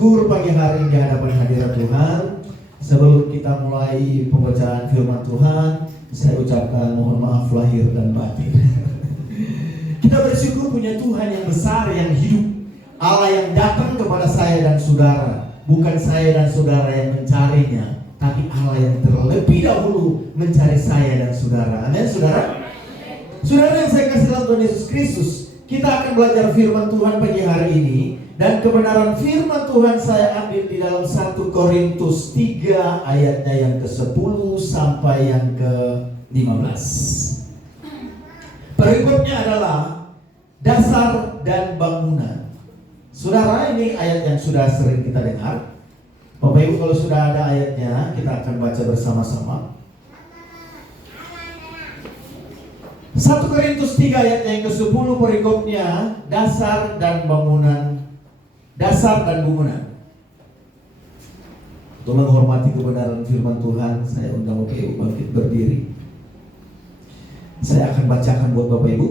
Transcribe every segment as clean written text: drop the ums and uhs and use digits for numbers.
bersyukur pagi hari ini di hadapan hadirat Tuhan. Sebelum kita mulai pembacaan firman Tuhan, saya ucapkan mohon maaf lahir dan batin. Kita bersyukur punya Tuhan yang besar, yang hidup, Allah yang datang kepada saya dan saudara. Bukan saya dan saudara yang mencarinya, tapi Allah yang terlebih dahulu mencari saya dan saudara. Amin, saudara. Saudara yang saya kasih dalam Tuhan Yesus Kristus, kita akan belajar firman Tuhan pagi hari ini. Dan kebenaran firman Tuhan saya ambil di dalam 1 Korintus 3 ayatnya yang ke-10 sampai yang ke-15. Berikutnya adalah dasar dan bangunan. Saudara, ini ayat yang sudah sering kita dengar. Bapak Ibu, kalau sudah ada ayatnya, kita akan baca bersama-sama. 1 Korintus 3 ayatnya yang ke-10, perikopnya dasar dan bangunan. Dasar dan bangunan. Untuk menghormati kebenaran firman Tuhan, saya undang Bapak Ibu bangkit berdiri. Saya akan bacakan buat Bapak Ibu.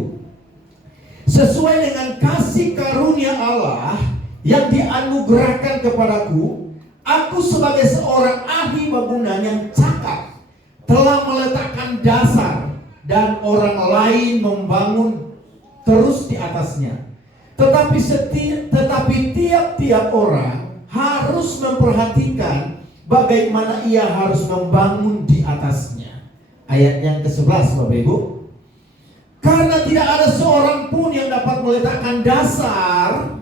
Sesuai dengan kasih karunia Allah yang dianugerahkan kepadaku, aku sebagai seorang ahli bangunan yang cakap telah meletakkan dasar dan orang lain membangun terus di atasnya. Tetapi tiap-tiap orang harus memperhatikan bagaimana ia harus membangun di atasnya. Ayat yang ke-11 Bapak Ibu. Karena tidak ada seorang pun yang dapat meletakkan dasar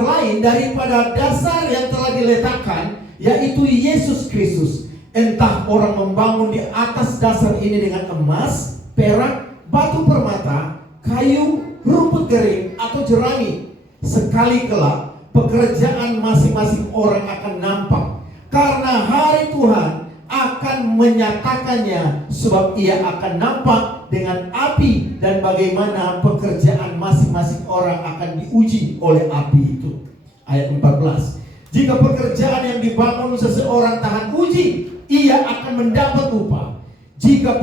lain daripada dasar yang telah diletakkan, yaitu Yesus Kristus. Entah orang membangun di atas dasar ini dengan emas, perak, batu permata, kayu, rumput kering atau jerami, sekali kelak pekerjaan masing-masing orang akan nampak, karena hari Tuhan akan menyatakannya, sebab ia akan nampak dengan api, dan bagaimana pekerjaan masing-masing orang akan diuji oleh api itu. Ayat 14. Jika pekerjaan yang dibangun seseorang tahan uji, ia akan mendapat upah. Jika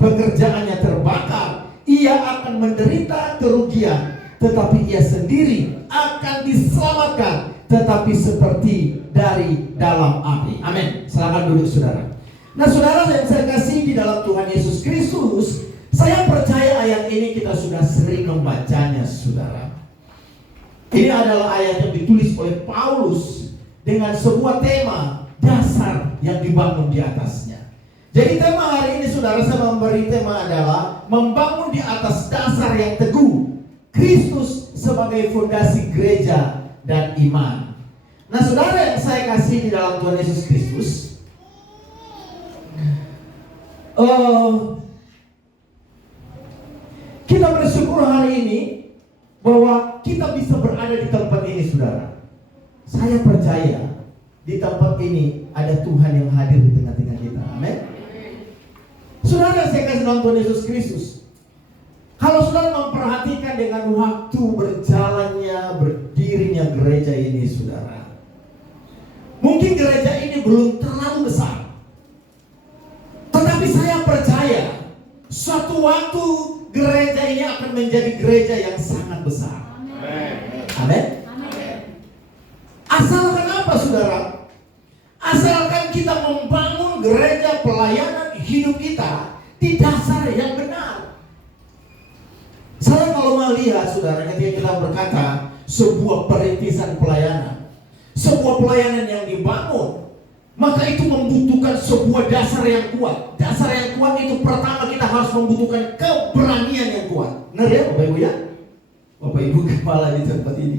pekerjaannya terbakar, ia akan menderita kerugian, tetapi ia sendiri akan diselamatkan, tetapi seperti dari dalam api. Amin. Silakan duduk saudara. Nah saudara yang saya kasih di dalam Tuhan Yesus Kristus, saya percaya ayat ini kita sudah sering membacanya saudara. Ini adalah ayat yang ditulis oleh Paulus dengan sebuah tema dasar yang dibangun di atasnya. Jadi tema hari ini saudara, saya memberi tema adalah membangun di atas dasar yang teguh, Kristus sebagai fondasi gereja dan iman. Nah saudara yang saya kasih di dalam Tuhan Yesus Kristus, kita bersyukur hari ini bahwa kita bisa berada di tempat ini saudara. Saya percaya di tempat ini ada Tuhan yang hadir di tengah-tengah kita. Amin. Saudara saya kasih dalam Tuhan Yesus Kristus, kalau saudara memperhatikan dengan waktu berjalannya, berdirinya gereja ini saudara, mungkin gereja ini belum terlalu besar, tetapi saya percaya suatu waktu gereja ini akan menjadi gereja yang sangat besar. Amin. Asalkan apa saudara? Asalkan kita membangun gereja pelayanan hidup kita di dasar yang benar. Saya kalau melihat saudara, ketika kita berkata sebuah perintisan pelayanan, sebuah pelayanan yang dibangun, maka itu membutuhkan sebuah dasar yang kuat. Dasar yang kuat itu pertama kita harus membutuhkan keberanian yang kuat. Benar ya Bapak Ibu ya? Bapak Ibu kepala di tempat ini.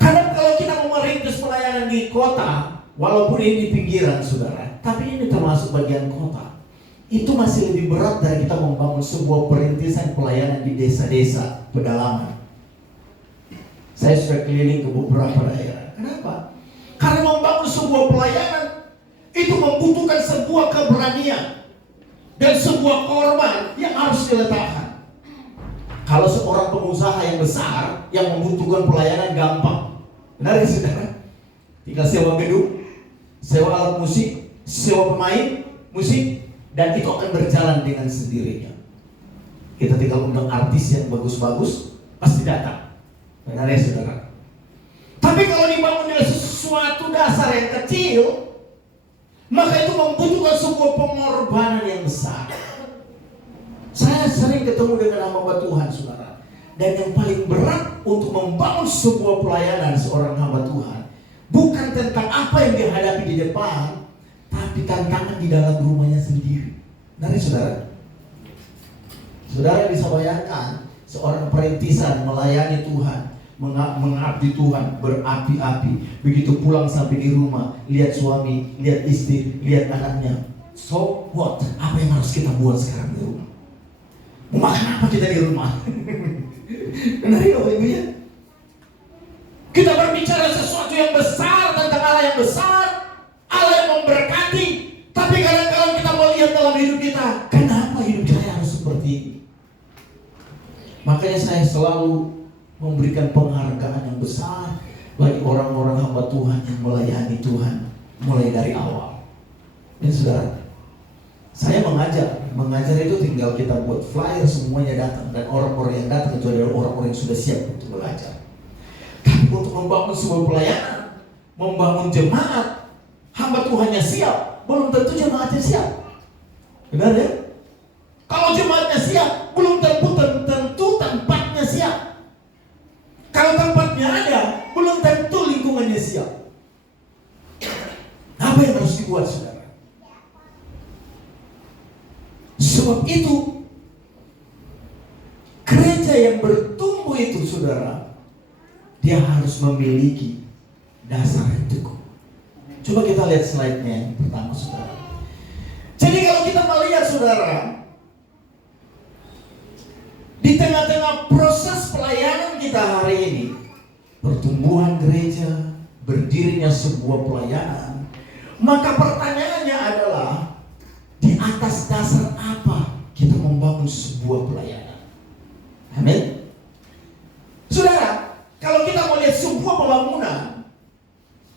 Karena kalau kita mau merintis pelayanan di kota, walaupun ini di pinggiran saudara, tapi ini termasuk bagian kota, itu masih lebih berat dari kita membangun sebuah perintisan pelayanan di desa-desa pedalaman. Saya sudah keliling ke beberapa daerah. Kenapa? Karena membangun sebuah pelayanan itu membutuhkan sebuah keberanian dan sebuah korban yang harus diletakkan. Kalau seorang pengusaha yang besar yang membutuhkan pelayanan gampang, benar ya saudara? Tinggal sewa gedung, sewa alat musik, sewa pemain musik, dan itu akan berjalan dengan sendirinya. Kita tinggal undang artis yang bagus-bagus, pasti datang. Benar ya saudara? Tapi kalau dibangun dari sesuatu dasar yang kecil, maka itu membutuhkan sebuah pengorbanan yang besar. Saya sering ketemu dengan hamba Tuhan, saudara. Dan yang paling berat untuk membangun sebuah pelayanan seorang hamba Tuhan, bukan tentang apa yang dia hadapi di depan, tapi tantangan di dalam rumahnya sendiri. Dari saudara, saudara bisa bayangkan seorang perintisan melayani Tuhan, mengabdi Tuhan, berapi-api. Begitu pulang sampai di rumah, lihat suami, lihat istri, lihat anaknya. So what? Apa yang harus kita buat sekarang di rumah? Mau makan apa kita di rumah? Benar ya Ibu ya? Kita berbicara sesuatu yang besar tentang Allah yang besar, Allah yang memberkati. Tapi kadang-kadang kita melihat dalam hidup kita, kenapa hidup saya harus seperti ini? Makanya saya selalu memberikan penghargaan yang besar bagi orang-orang hamba Tuhan yang melayani Tuhan mulai dari awal. Ini saudara, saya mengajar itu tinggal kita buat flyer, semuanya datang, dan orang-orang yang datang itu adalah orang-orang yang sudah siap untuk belajar. Tapi untuk membangun sebuah pelayanan, membangun jemaat, hamba Tuhannya siap, belum tentu jemaatnya siap. Benar ya? Kalau jemaatnya siap, belum tentu tempatnya siap. Kalau tempatnya ada, belum tentu lingkungannya siap. Apa yang harus dibuat, saudara? Sebab itu, gereja yang bertumbuh itu, saudara, dia harus memiliki dasar yang teguh. Coba kita lihat slide-nya yang pertama, saudara. Jadi kalau kita melihat, saudara, di tengah-tengah proses pelayanan kita hari ini, pertumbuhan gereja, berdirinya sebuah pelayanan, maka pertanyaannya adalah, di atas dasar apa kita membangun sebuah pelayanan? Amin. Saudara, kalau kita melihat sebuah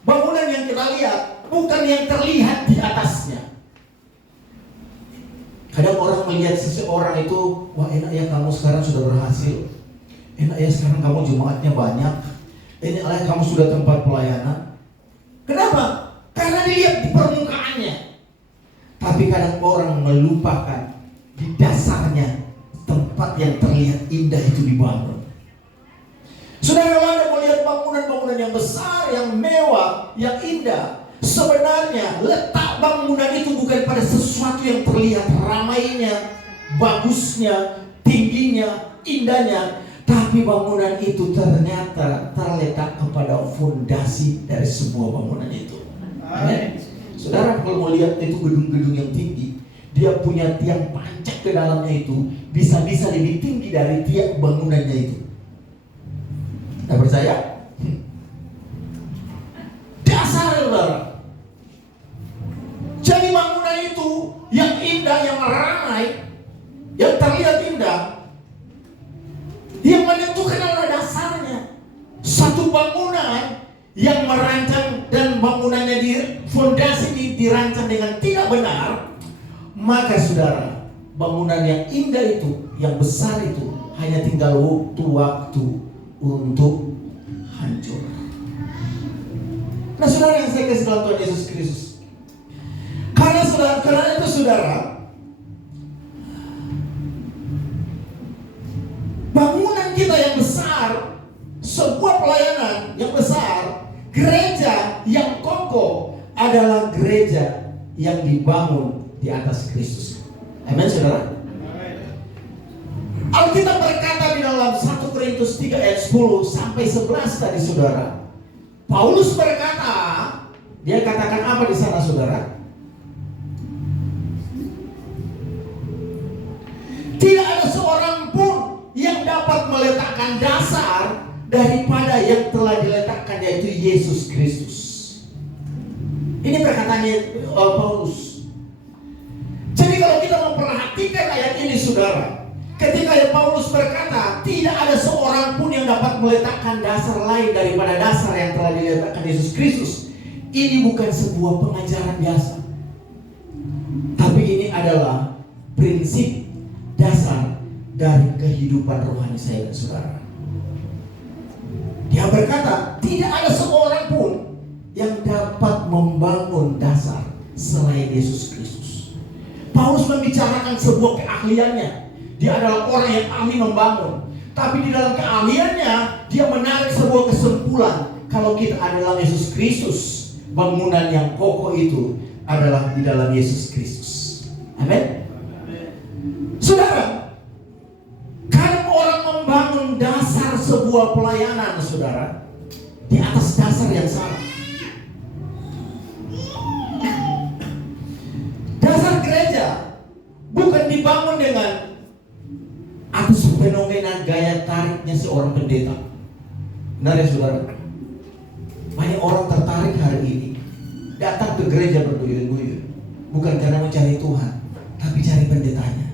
bangunan yang kita lihat bukan yang terlihat di atasnya. Kadang orang melihat seseorang itu, wah enak ya kamu sekarang sudah berhasil, enak ya sekarang kamu jemaatnya banyak, enak ya kamu sudah tempat pelayanan. Kenapa? Karena dilihat di permukaannya. Tapi kadang orang melupakan di dasarnya tempat yang terlihat indah itu dibangun. Saudara, kalau Anda melihat bangunan-bangunan yang besar, yang mewah, yang indah, sebenarnya letak bangunan itu bukan pada sesuatu yang terlihat ramainya, bagusnya, tingginya, indahnya, tapi bangunan itu ternyata terletak kepada fondasi dari sebuah bangunan itu. Amin. Saudara, kalau mau lihat itu gedung-gedung yang tinggi, dia punya tiang pancak ke dalamnya itu bisa-bisa lebih tinggi dari tiang bangunannya itu. Anda percaya? Dasar, saudara. Jadi bangunan itu yang indah, yang ramai, yang terlihat indah, yang menentukan adalah dasarnya. Satu bangunan yang merancang dan bangunannya fondasi dirancang dengan tidak benar, maka saudara, bangunan yang indah itu, yang besar itu, hanya tinggal waktu untuk hancur. Nah saudara yang saya kasih dalam Tuhan Yesus Kristus, karena itu saudara, bangunan kita yang besar, sebuah pelayanan yang besar, gereja yang kokoh adalah gereja yang dibangun di atas Kristus. Amin, saudara. Alkitab berkata di dalam 1 Korintus 3 ayat 10 sampai 11 tadi, saudara. Paulus berkata, dia katakan apa di sana, saudara? Tidak ada seorang pun yang dapat meletakkan dasar daripada yang telah diletakkan, yaitu Yesus Kristus. Ini perkataannya Paulus. Jadi kalau kita memperhatikan ayat ini, saudara, ketika Paulus berkata tidak ada seorang pun yang dapat meletakkan dasar lain daripada dasar yang telah diletakkan Yesus Kristus, ini bukan sebuah pengajaran biasa, tapi ini adalah prinsip dasar dari kehidupan rohani saya dan saudara. Dia berkata tidak ada membicarakan sebuah keahliannya. Dia adalah orang yang ahli membangun. Tapi di dalam keahliannya, dia menarik sebuah kesimpulan. Kalau kita adalah Yesus Kristus, bangunan yang kokoh itu adalah di dalam Yesus Kristus. Amin. Saudara, kalau orang membangun dasar sebuah pelayanan, saudara, di atas dasar yang sama. Dasar gereja bukan dibangun dengan atas fenomena gaya tariknya seorang pendeta. Benar ya saudara? Banyak orang tertarik hari ini datang ke gereja berduyun-duyun, bukan karena mencari Tuhan, tapi cari pendetanya.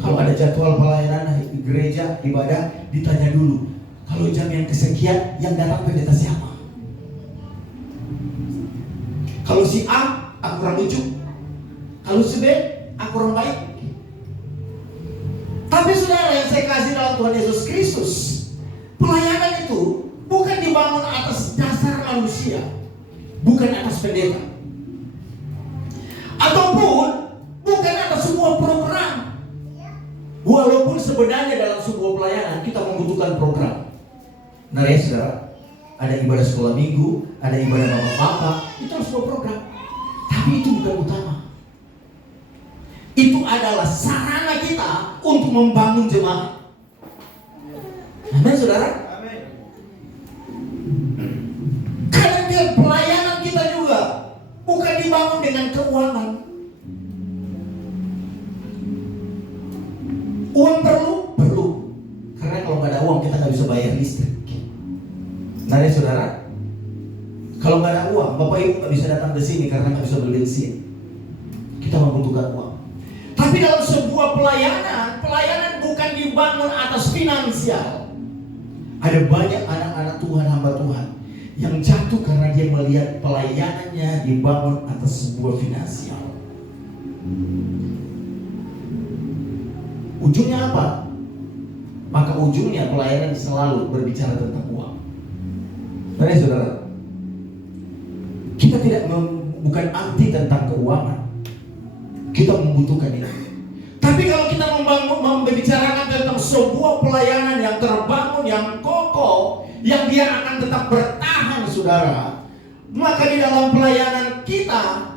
Kalau ada jadwal pelayanan di gereja, ibadah, ditanya dulu, kalau jam yang kesekian yang datang pendeta siapa? Kalau si A, aku kurang lucu. Kalau si B, aku kurang baik. Tapi saudara yang saya kasih dalam Tuhan Yesus Kristus, pelayanan itu bukan dibangun atas dasar manusia, bukan atas pendeta, ataupun bukan atas sebuah program. Walaupun sebenarnya dalam sebuah pelayanan kita membutuhkan program. Nah ya saudara, ada ibadah sekolah minggu, ada ibadah bapak-bapak, itu harus sebuah program. Tapi itu bukan utama. Itu adalah sarana kita untuk membangun jemaat. Amin saudara. Karena pelayanan kita juga bukan dibangun dengan keuangan. Uang perlu. Karena kalau nggak ada uang kita nggak bisa bayar listrik. Nah ya saudara, kalau nggak ada uang, bapak ibu nggak bisa datang ke sini karena nggak bisa beli bensin. Kita membutuhkan uang. Tapi dalam sebuah pelayanan bukan dibangun atas finansial. Ada banyak anak-anak Tuhan, hamba Tuhan yang jatuh karena dia melihat pelayanannya dibangun atas sebuah finansial. Ujungnya apa? Maka ujungnya pelayanan selalu berbicara tentang uang. Nah, saudara, kita bukan anti tentang keuangan. Kita membutuhkan itu. Tapi kalau kita membicarakan tentang sebuah pelayanan yang terbangun, yang kokoh, yang dia akan tetap bertahan, saudara, maka di dalam pelayanan kita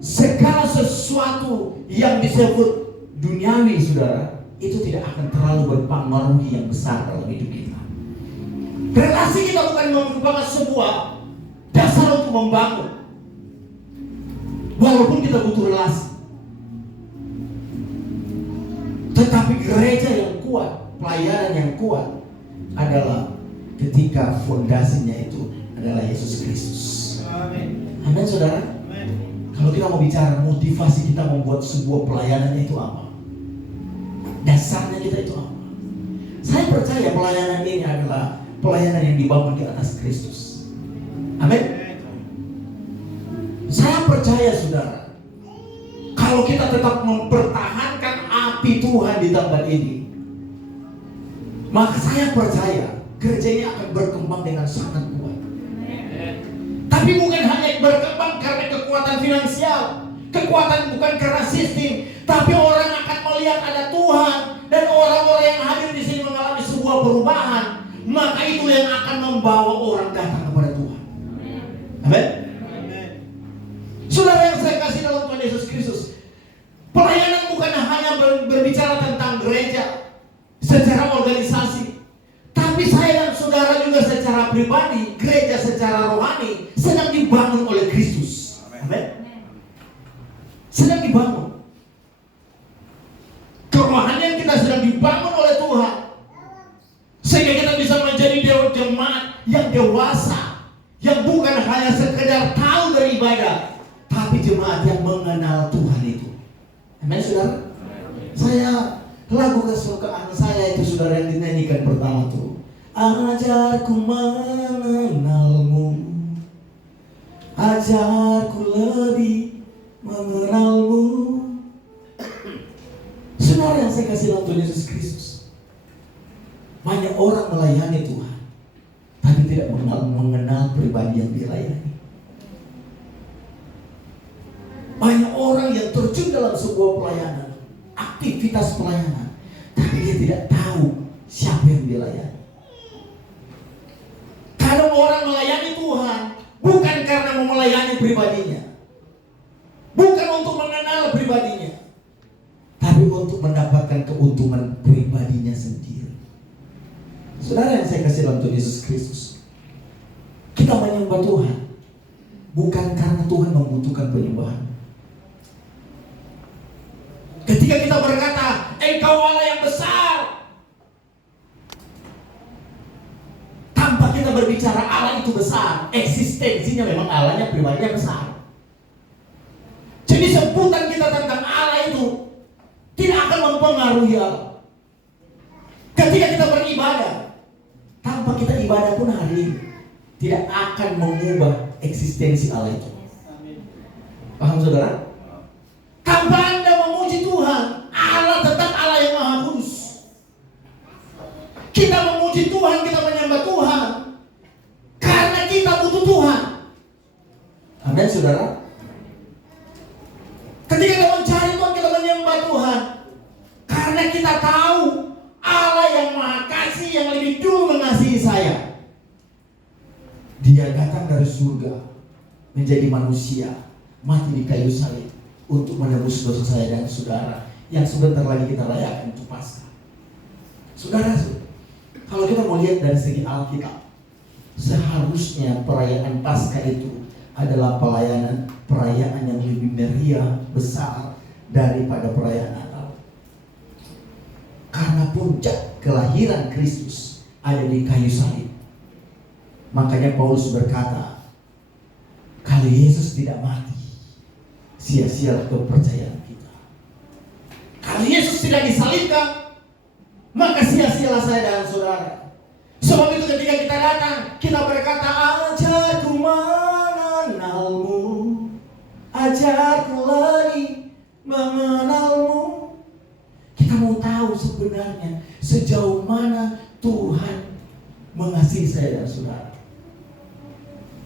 segala sesuatu yang disebut duniawi, saudara, itu tidak akan terlalu berpengaruh yang besar dalam hidup kita. Relasi kita bukan merupakan sebuah dasar untuk membangun. Walaupun kita butuh relasi, tetapi gereja yang kuat, pelayanan yang kuat adalah ketika fondasinya itu adalah Yesus Kristus. Amin. Amin, saudara. Amin. Kalau kita mau bicara motivasi kita membuat sebuah pelayanan itu apa? Dasarnya kita itu apa? Saya percaya pelayanan ini adalah pelayanan yang dibangun di atas Kristus. Amin. Saya percaya saudara, kalau kita tetap mempertahankan api Tuhan di tempat ini, maka saya percaya gereja ini akan berkembang dengan sangat kuat. Tapi bukan hanya berkembang karena kekuatan finansial, kekuatan bukan karena sistem, tapi orang akan melihat ada Tuhan dan orang-orang yang hadir di sini mengalami sebuah perubahan, maka itu yang akan membawa orang datang kepada Tuhan. Amin. Saudara yang saya kasih dalam Tuhan Yesus Kristus, pelayanan bukan hanya berbicara tentang gereja secara organisasi, tapi saya dan saudara juga secara pribadi, gereja secara rohani sedang dibangun oleh Kristus. Amin. Sedang dibangun. Kerohanian kita sedang dibangun oleh Tuhan, sehingga kita bisa menjadi jemaat yang dewasa, yang bukan hanya sekedar tahu dari ibadah, tapi jemaat yang mengenal Tuhan itu. Amin, saudara. Saya lagu kesukaan saya itu saudara yang dinyanyikan pertama tuh, ajarku mengenalmu, ajarku lebih mengenalmu. Saudara yang saya kasih dalam Tuhan Yesus Kristus, banyak orang melayani Tuhan tapi tidak mengenal pribadi yang dilayani. Banyak orang yang terjun dalam sebuah pelayanan, aktivitas pelayanan, tapi dia tidak tahu siapa yang dia layani. Kadang orang melayani Tuhan bukan karena mau melayani pribadinya, bukan untuk mengenal pribadinya, tapi untuk mendapatkan keuntungan pribadinya sendiri. Saudara yang saya kasih dalam Tuhan Yesus Kristus, kita menyembah Tuhan bukan karena Tuhan membutuhkan penyembahan. Ketika kita berkata, Engkau Allah yang besar, tanpa kita berbicara Allah itu besar, eksistensinya memang Allahnya pribadinya besar. Jadi sebutan kita tentang Allah itu tidak akan mempengaruhi Allah. Ketika kita beribadah, tanpa kita ibadah pun hari ini, tidak akan mengubah eksistensi Allah itu. Paham saudara? Tanpa Anda memuji Tuhan, Allah tetap Allah yang Maha Kudus. Kita memuji Tuhan, kita menyembah Tuhan karena kita butuh Tuhan. Amin saudara? Ketika kita mencari Tuhan, kita menyembah Tuhan karena kita tahu Allah yang Maha Kasih, yang lebih dulu mengasihi saya. Dia datang dari surga menjadi manusia, mati di kayu salib untuk menebus dosa saya dan saudara yang sebentar lagi kita rayakan itu Paskah. Saudara, kalau kita mau lihat dari segi Alkitab, seharusnya perayaan Paskah itu adalah perayaan yang lebih meriah, besar daripada perayaan Natal. Karena puncak kelahiran Kristus ada di kayu salib. Makanya Paulus berkata, kalau Yesus tidak mati, sia-sialah kepercayaan kita. Kalau Yesus tidak disalibkan, maka sia-sialah saya dan saudara. Sebab itu ketika kita datang, kita berkata, ajarku mengenalmu, ajarku lagi mengenalmu. Kita mau tahu sebenarnya sejauh mana Tuhan mengasihi saya dan saudara.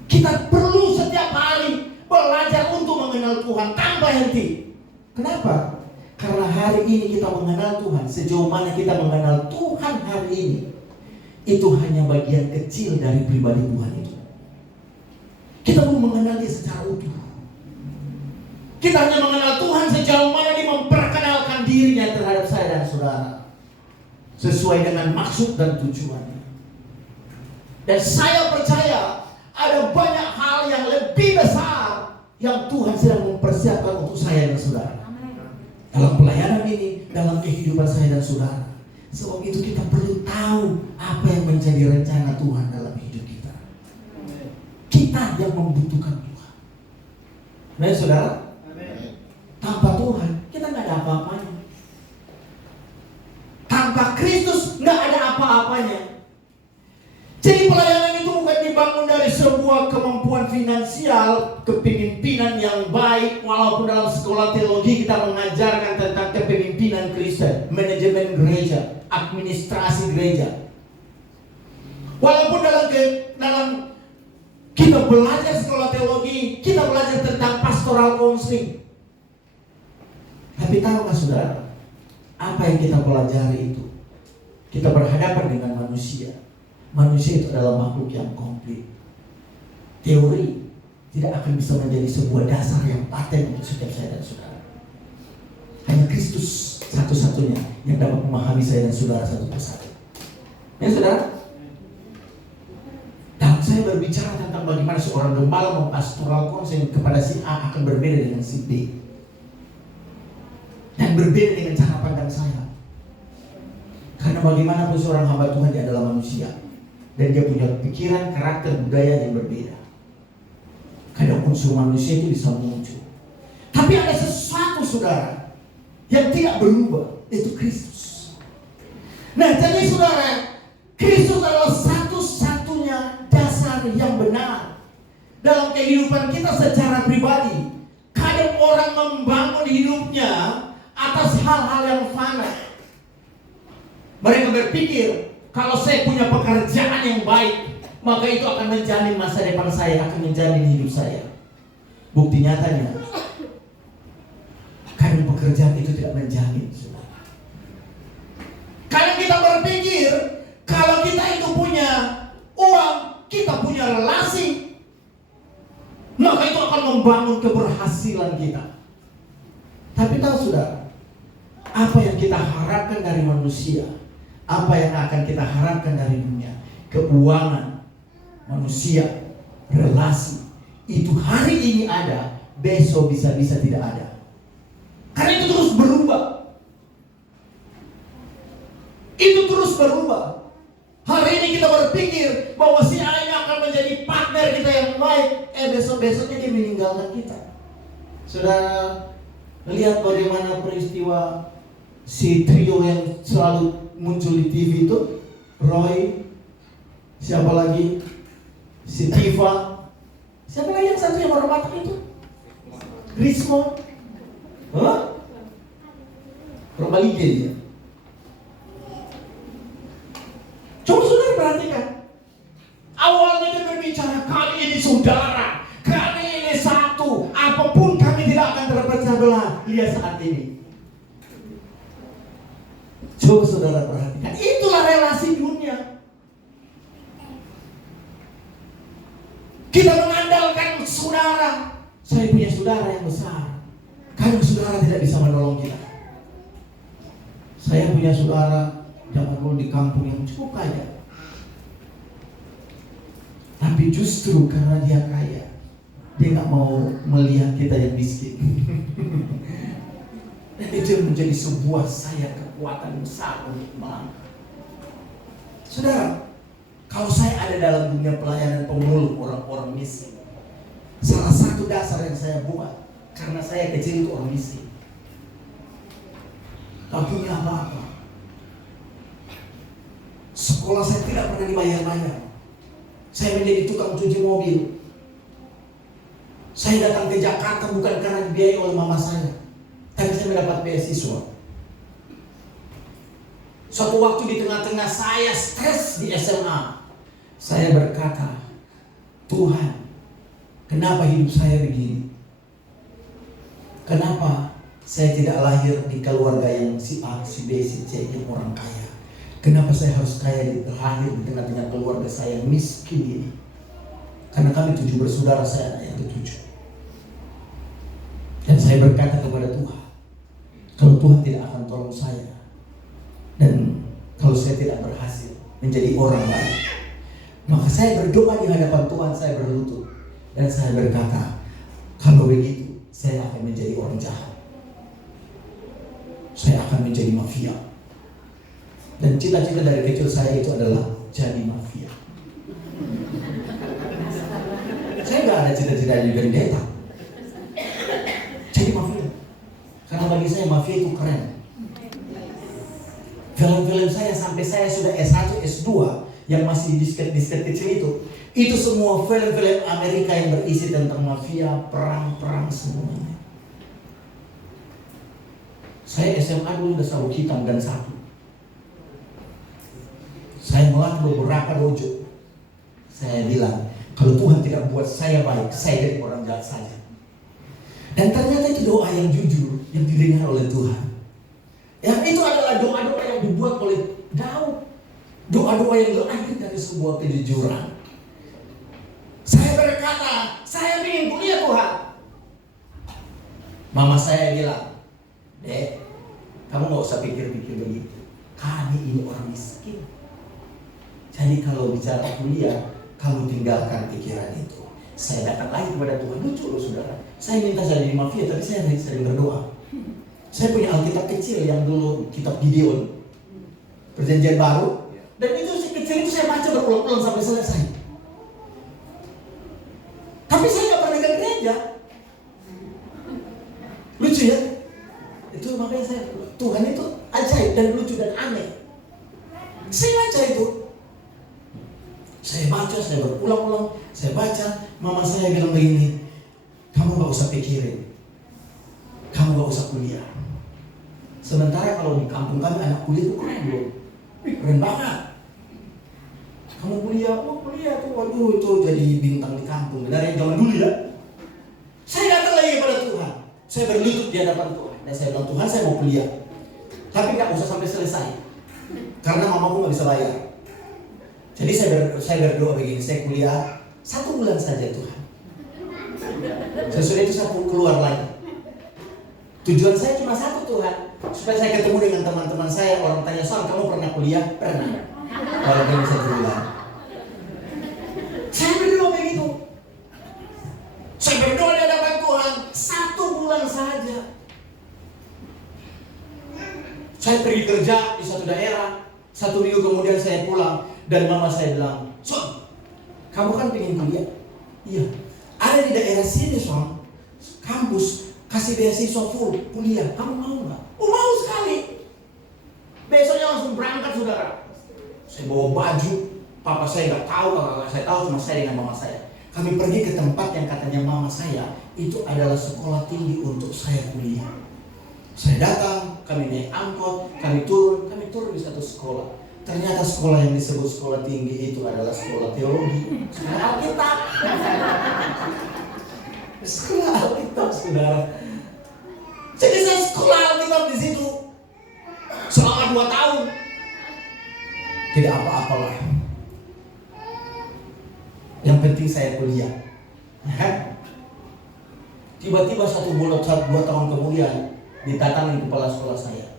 Kita perlu setiap hari belajar untuk mengenal Tuhan tanpa henti. Kenapa? Karena hari ini kita mengenal Tuhan. Sejauh mana kita mengenal Tuhan hari ini, itu hanya bagian kecil dari pribadi Tuhan itu. Kita belum mengenal Dia secara utuh. Kita hanya mengenal Tuhan sejauh mana Dia memperkenalkan dirinya terhadap saya dan saudara, sesuai dengan maksud dan tujuannya. Dan saya percaya ada banyak hal yang lebih besar yang Tuhan sedang mempersiapkan untuk saya dan saudara. Dalam pelayanan ini, dalam kehidupan saya dan saudara. Sebab itu kita perlu tahu apa yang menjadi rencana Tuhan dalam hidup kita. Kita yang membutuhkan Tuhan. Nah saudara, tanpa Tuhan kita nggak ada apa-apanya. Tanpa Kristus nggak ada apa-apanya. Jadi pelayanan itu bukan dibangun dari sebuah kemampuan finansial, kepemimpinan yang baik. Walaupun dalam sekolah teologi kita mengajarkan tentang kepemimpinan Kristen, manajemen gereja, administrasi gereja. Walaupun dalam kita belajar sekolah teologi, kita belajar tentang pastoral counseling. Tapi tahukah saudara, apa yang kita pelajari itu? Kita berhadapan dengan manusia. Manusia itu adalah makhluk yang komplit. Teori tidak akan bisa menjadi sebuah dasar yang paten untuk setiap saya dan saudara. Hanya Kristus satu-satunya yang dapat memahami saya dan saudara satu persatu. Ya saudara, dan saya berbicara tentang bagaimana seorang gembala mempastoral konseling kepada si A akan berbeda dengan si B, dan berbeda dengan cara pandang saya. Karena bagaimanapun seorang hamba Tuhan dia adalah manusia, dan dia punya pikiran, karakter, budaya yang berbeda. Kadang unsur manusia itu bisa muncul. Tapi ada sesuatu saudara yang tidak berubah, yaitu Kristus. Nah jadi saudara, Kristus adalah satu-satunya dasar yang benar dalam kehidupan kita secara pribadi. Kadang orang membangun hidupnya atas hal-hal yang fana. Mereka berpikir, kalau saya punya pekerjaan yang baik, maka itu akan menjamin masa depan saya, akan menjamin hidup saya. Bukti nyatanya, Pekerjaan itu tidak menjamin, saudara. Kadang kita berpikir kalau kita itu punya uang, kita punya relasi, maka itu akan membangun keberhasilan kita. Tapi tahu saudara, apa yang kita harapkan dari manusia, apa yang akan kita harapkan dari dunia, keuangan, manusia, relasi, itu hari ini ada, besok bisa-bisa tidak ada. Karena itu terus berubah. Itu terus berubah. Hari ini kita berpikir bahwa si A ini akan menjadi partner kita yang baik, besok-besoknya dia meninggalkan kita. Saudara lihat bagaimana peristiwa si trio yang selalu muncul di TV itu, Roy, siapa lagi, si Tifa, siapa lagi yang satu yang orang Batak itu, Rismo, orang Bali dia. Coba saudara perhatikan, awalnya dia berbicara kami ini saudara, kami ini satu, apapun kami tidak akan terpecah belah. Lihat saat ini. Coba saudara perhatikan, itulah relasi dunia. Kita mengandalkan saudara. Saya punya saudara yang besar. Kadang saudara tidak bisa menolong kita. Saya punya saudara zaman dulu di kampung yang cukup kaya. Tapi justru karena dia kaya, dia gak mau melihat kita yang miskin. Dan itu menjadi sebuah kekuatan besar untuk melangkah. Saudara, kalau saya ada dalam dunia pelayanan pemulung orang-orang miskin, salah satu dasar yang saya buat, karena saya kecil itu orang miskin, tak punya apa-apa. Sekolah saya tidak pernah dibayar-bayar. Saya menjadi tukang cuci mobil. Saya datang ke Jakarta bukan karena dibiayai oleh mama saya, tapi saya mendapat beasiswa. Suatu waktu di tengah-tengah saya stres di SMA, saya berkata, Tuhan, kenapa hidup saya begini? Kenapa saya tidak lahir di keluarga yang si A, si B, si C yang orang kaya? Kenapa saya harus lahir di tengah-tengah keluarga saya yang miskin ini? Karena kami 7 bersaudara, saya anak yang ke-7. Dan saya berkata kepada Tuhan, kalau Tuhan tidak akan tolong saya, dan kalau saya tidak berhasil menjadi orang baik, maka saya berdoa di hadapan Tuhan, saya berlutut, dan saya berkata, kalau begitu saya akan menjadi orang jahat. Saya akan menjadi mafia. Dan cita-cita dari kecil saya itu adalah jadi mafia. Saya nggak ada cita-cita jadi pendeta. Jadi mafia. Karena bagi saya mafia itu keren. Film-film saya sampai saya sudah S1, S2 yang masih disket-disket kecil itu semua film-film Amerika yang berisi tentang mafia, perang-perang semuanya. Saya SMA dulu udah sabuk hitam dan 1. Saya melatih beberapa dojo. Saya bilang, kalau Tuhan tidak buat saya baik, saya jadi orang jahat saja. Dan ternyata itu doa yang jujur, yang didengar oleh Tuhan. Yang itu adalah doa-doa yang dibuat oleh Daud. Doa-doa yang lahir dari sebuah kejujuran. Saya berkata, saya ingin kuliah Tuhan. Mama saya bilang, Dek, kamu gak usah pikir-pikir begitu. Kami ini orang miskin. Jadi kalau bicara kuliah, kamu tinggalkan pikiran itu. Saya datang lagi kepada Tuhan. Lucu loh saudara. Saya minta saya jadi mafia, tapi saya sering berdoa. Saya punya Alkitab kecil yang dulu kitab Gideon, Perjanjian Baru. Dan itu kecil itu saya baca berulang-ulang sampai selesai. Tapi saya gak pernah ke gereja. Lucu ya? Itu makanya saya, Tuhan itu ajaib dan lucu dan aneh. Saya baca itu. Saya baca, saya berulang-ulang, saya baca. Mama saya bilang begini, kamu gak usah pikirin, kamu gak usah kuliah. Sementara kalau di kampung kami anak kuliah itu keren loh, keren banget. Kamu kuliah, kuliah tuh, waduh itu jadi bintang di kampung. Benar yang zaman dulu ya. Saya datang lagi kepada Tuhan, saya berlutut di hadapan Tuhan. Dan saya bilang, Tuhan saya mau kuliah, tapi nggak usah sampai selesai, karena mamaku nggak bisa bayar. Jadi saya berdoa begini, saya kuliah 1 bulan saja Tuhan. Sesudah itu saya keluar lagi. Tujuan saya cuma satu Tuhan, supaya saya ketemu dengan teman-teman saya. Orang tanya, Son, kamu pernah kuliah? Pernah. Walaupun 1 bulan. Saya berdoa begitu. Saya berdoa di hadapan Tuhan 1 bulan saja. Saya pergi kerja di satu daerah, 1 minggu kemudian saya pulang, dan mama saya bilang, Son, kamu kan pengen kuliah? Iya. Ada di daerah sini, Son, kampus kasih beasiswa full kuliah. Kamu mau nggak? Oh, mau sekali. Besoknya langsung berangkat, saudara. Saya bawa baju, papa saya nggak tahu, kakak saya tahu, cuma saya dengan mama saya. Kami pergi ke tempat yang katanya mama saya itu adalah sekolah tinggi untuk saya kuliah. Saya datang, kami naik angkot, kami turun di satu sekolah. Ternyata sekolah yang disebut sekolah tinggi itu adalah sekolah teologi, sekolah Alkitab. Sekolah Alkitab, saudara. Jadi saya sekolah Alkitab di situ selama 2 tahun. Tidak apa-apalah. Yang penting saya kuliah. Tiba-tiba 2 tahun kemudian didatangi kepala sekolah saya.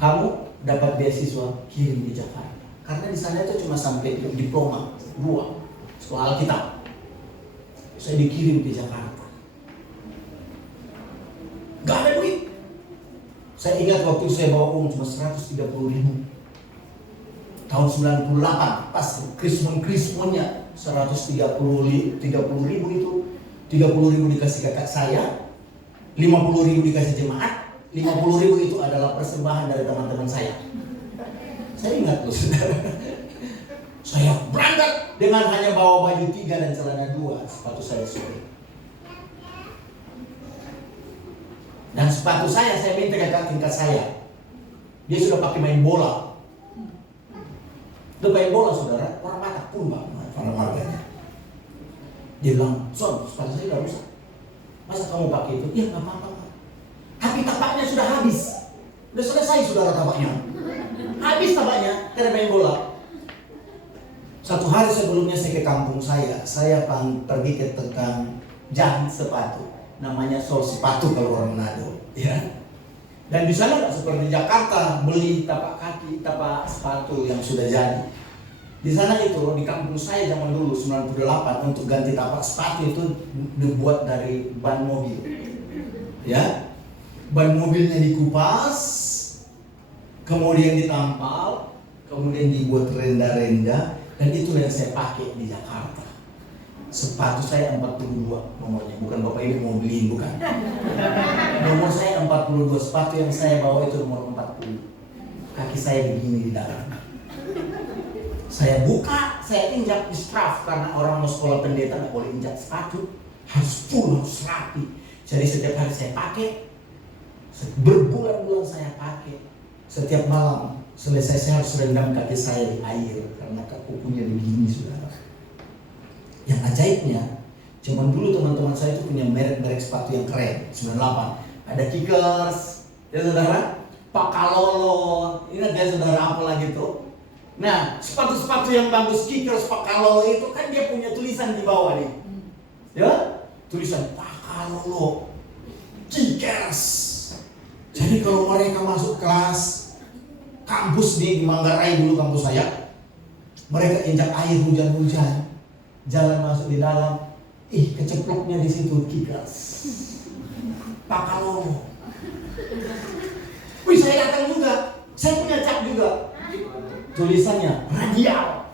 Kamu dapat beasiswa, kirim di Jakarta. Karena di sana itu cuma sampai diploma 2 sekolah Alkitab. Saya dikirim ke Jakarta. Gak ada duit. Saya ingat waktu saya bawa uang cuma 130.000. Tahun 98 pas Krismonnya 130.000 itu 30.000 dikasih kakak saya, 50.000 dikasih jemaat, 50.000 itu adalah persembahan dari teman-teman saya. Saya ingat loh, saudara. Saya berangkat dengan hanya bawa baju 3 dan celana 2, sepatu saya sore. Dan sepatu saya minta ke kakak tingkat saya. Dia sudah pakai main bola. Dia main bola, saudara, orang Batak pun para warganya. Dia bilang, Son, sepatu saya udah rusak. Masa kamu pakai itu? Iya, nggak apa-apa. Tapi tapaknya sudah habis. Udah selesai, saudara, tapaknya. Habis tapaknya karena main bola. Satu hari sebelumnya saya ke kampung saya pergi ke tukang jahit sepatu. Namanya Sol Sepatu kalau orang Manado, ya. Dan di sana nggak seperti Jakarta beli tapak kaki, tapak sepatu yang sudah jadi. Di sana itu di kampung saya zaman dulu 98 untuk ganti tapak sepatu itu dibuat dari ban mobil, ya. Ban mobilnya dikupas, kemudian ditampal, kemudian dibuat renda-renda, dan itu yang saya pakai di Jakarta. Sepatu saya 42 nomornya, bukan Bapak Ibu mau beliin, bukan. Nomor saya 42, sepatu yang saya bawa itu nomor 40. Kaki saya begini di dalam. Saya buka, saya injak di straf, karena orang mau sekolah pendeta nggak boleh injak sepatu, harus full, harus rapi. Jadi setiap hari saya pakai, berbulan-bulan saya pakai. Setiap malam selesai saya harus rendam kaki saya di air, karena kukunya begini, saudara. Yang ajaibnya, cuman dulu teman-teman saya itu punya merek-merek sepatu yang keren, 98. Ada Kickers, ya saudara, Pak Kalolo, ingat ya saudara apa lagi tuh? Nah, sepatu-sepatu yang bagus Kickers, Pak Kalolo itu kan dia punya tulisan di bawah nih, ya, tulisan Pak Kalolo, Kickers. Jadi kalau mereka masuk kelas kampus di Manggarai dulu kampus saya, mereka injak air hujan-hujan. Jalan masuk di dalam, keceploknya di situ Kickers, Pak Kalolo. Wih, saya datang juga, saya punya cap juga, tulisannya Radial.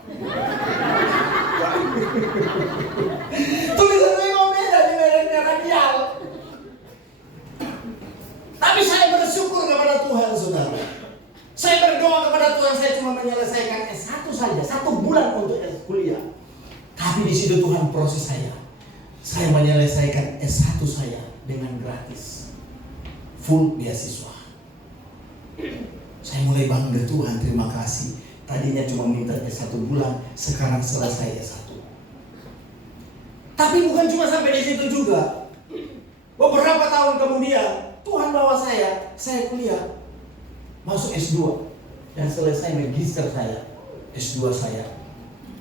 Tulisannya kok beda di mereknya Radial. Tapi saya bersyukur kepada Tuhan, saudara. Saya berdoa kepada Tuhan, saya cuma menyelesaikan S1 saja, 1 bulan untuk kuliah. Tapi di situ Tuhan proses saya. Saya menyelesaikan S1 saya dengan gratis, full beasiswa. Saya mulai bangga, Tuhan terima kasih. Tadinya cuma minta S1 bulan, sekarang selesai S1. Tapi bukan cuma sampai di situ juga. Beberapa tahun kemudian Tuhan bawa saya kuliah, masuk S2, dan selesai magister saya, S2 saya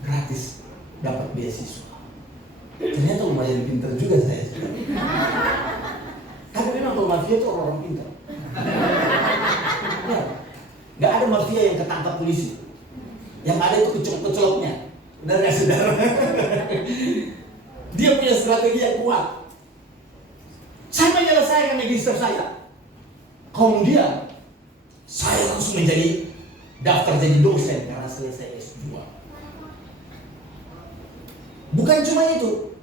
gratis, dapat beasiswa. Ternyata lumayan pintar juga saya. Tapi memang kalau mafia itu orang pintar. Ya, nggak ada mafia yang ketangkap polisi. Yang ada itu kecelok-keceloknya. Benar nggak saudara? Dia punya strategi yang kuat. Saya menyelesaikan magister saya. Kemudian saya langsung daftar jadi dosen karena selesai S2. Bukan cuma itu.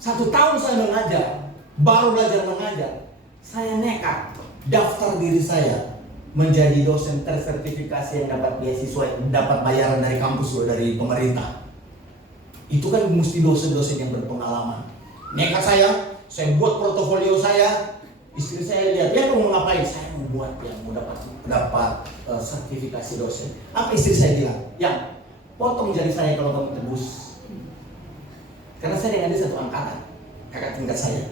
1 tahun saya mengajar, baru belajar mengajar. Saya nekat daftar diri saya menjadi dosen tersertifikasi yang dapat beasiswa, dapat bayaran dari kampus loh, dari pemerintah. Itu kan mesti dosen-dosen yang berpengalaman. Nekat saya buat portofolio saya. Istri saya lihat, dia mau ngapain? Saya mau buat yang mau dapat sertifikasi dosen. Apa istri saya bilang? Yang potong jari saya kalau kamu tebus. Karena saya dengan dia satu angkatan, kakak tingkat saya.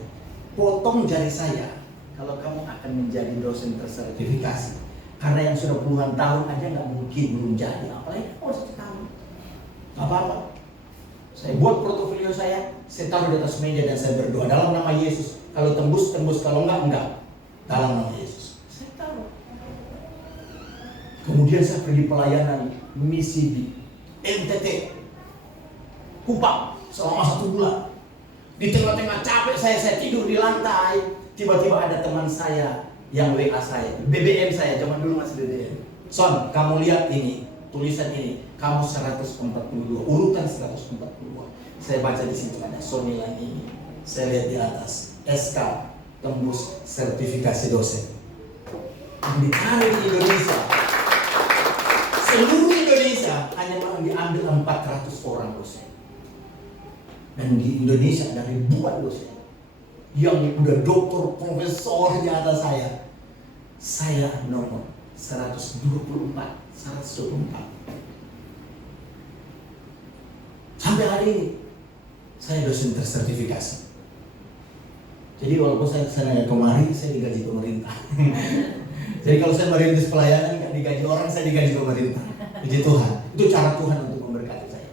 Potong jari saya kalau kamu akan menjadi dosen tersertifikasi. Karena yang sudah puluhan tahun aja nggak mungkin belum jadi, apalagi 1 tahun. Nggak apa-apa. Saya buat portofolio saya taruh di atas meja dan saya berdoa dalam nama Yesus. Kalau tembus, kalau enggak. Dalam nama Yesus. Saya taruh. Kemudian saya pergi pelayanan misi di NTT, Kupang selama 1 bulan. Di tengah-tengah capek saya tidur di lantai. Tiba-tiba ada teman saya yang WA saya, BBM saya, zaman dulu masih BBM. Son, kamu lihat ini, tulisan ini, kamu 142, urutan 142. Saya baca di situ ada Sony Line ini. Saya lihat di atas, SK, tembus sertifikasi dosen. Ditarik di Indonesia. Seluruh Indonesia hanya diambil 400 orang dosen. Dan di Indonesia ada ribuan dosen yang udah doktor, profesor di atas saya. Saya nomor 124. Sampai hari ini saya dosen tersertifikasi. Jadi walaupun saya kesana kemari, saya digaji pemerintah. Jadi kalau saya merintis pelayanan nggak digaji orang, saya digaji pemerintah. Puji Tuhan. Itu cara Tuhan untuk memberkati saya.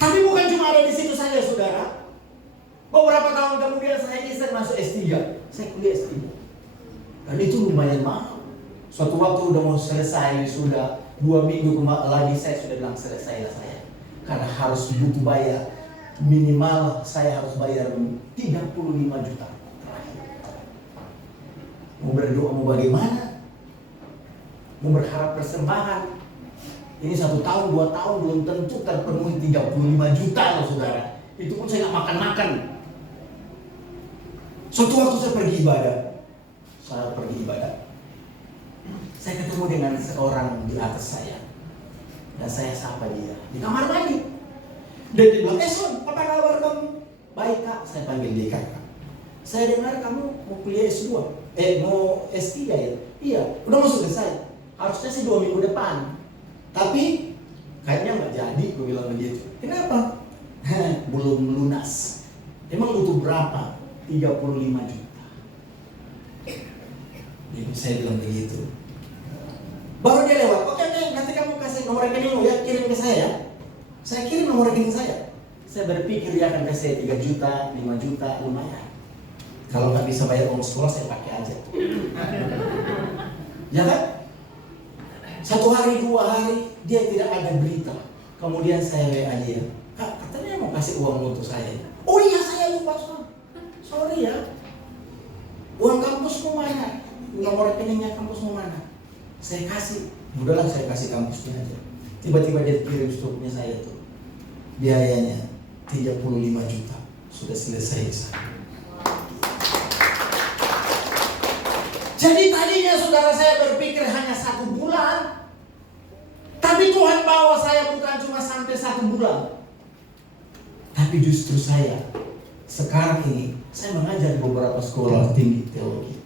Tapi bukan cuma ada di situ saja, saudara. Beberapa tahun kemudian saya iseng masuk S3. Saya kuliah S3. Dan itu lumayan mahal. Suatu waktu udah mau selesai, sudah 2 minggu lagi saya sudah bilang selesailah saya. Karena harus butuh bayar. Minimal saya harus bayar 35 juta. Mau berdoa mau bagaimana? Mau berharap persembahan. Ini 1 tahun, 2 tahun belum tentu terpenuhi 35 juta loh saudara. Itu pun saya nggak makan-makan. Suatu waktu saya pergi ibadah. Saya ketemu dengan seorang di atas saya. Dan saya sapa dia di kamar mandi. Dan dia bilang, Son, apa kabar kamu? Baik kak, saya panggil dia kakak. Saya dengar kamu mau kuliah S2. Mau S3 ya? Iya, udah mau selesai. Harusnya sih 2 minggu depan. Tapi kayaknya nggak jadi, gue bilang begitu. Kenapa? Belum lunas. Emang butuh berapa? 35 juta. Jadi saya bilang begitu. Baru dia lewat, oke, nanti kamu kasih nomor rekeningmu ya, kirim ke saya ya. Saya kirim nomor rekening saya. Saya berpikir dia akan kasih 3 juta, 5 juta, lumayan. Kalau nggak bisa bayar uang sekolah, saya pakai aja. Ya kan? 1 hari, 2 hari, dia tidak ada berita. Kemudian saya WA dia, Kak, katanya mau kasih uang untuk saya. Oh iya, saya lupa, sorry ya. Uang kampusmu mana? Nomor rekeningnya kampusmu mana? Saya kasih. Udahlah, saya kasih kampusnya aja. Tiba-tiba dia kirim struknya saya tuh. Biayanya 35 juta. Sudah selesai. Jadi tadinya saudara saya berpikir hanya 1 bulan. Tapi Tuhan bawa saya bukan cuma sampai 1 bulan. Tapi justru saya sekarang ini saya mengajar di beberapa sekolah tinggi teologi.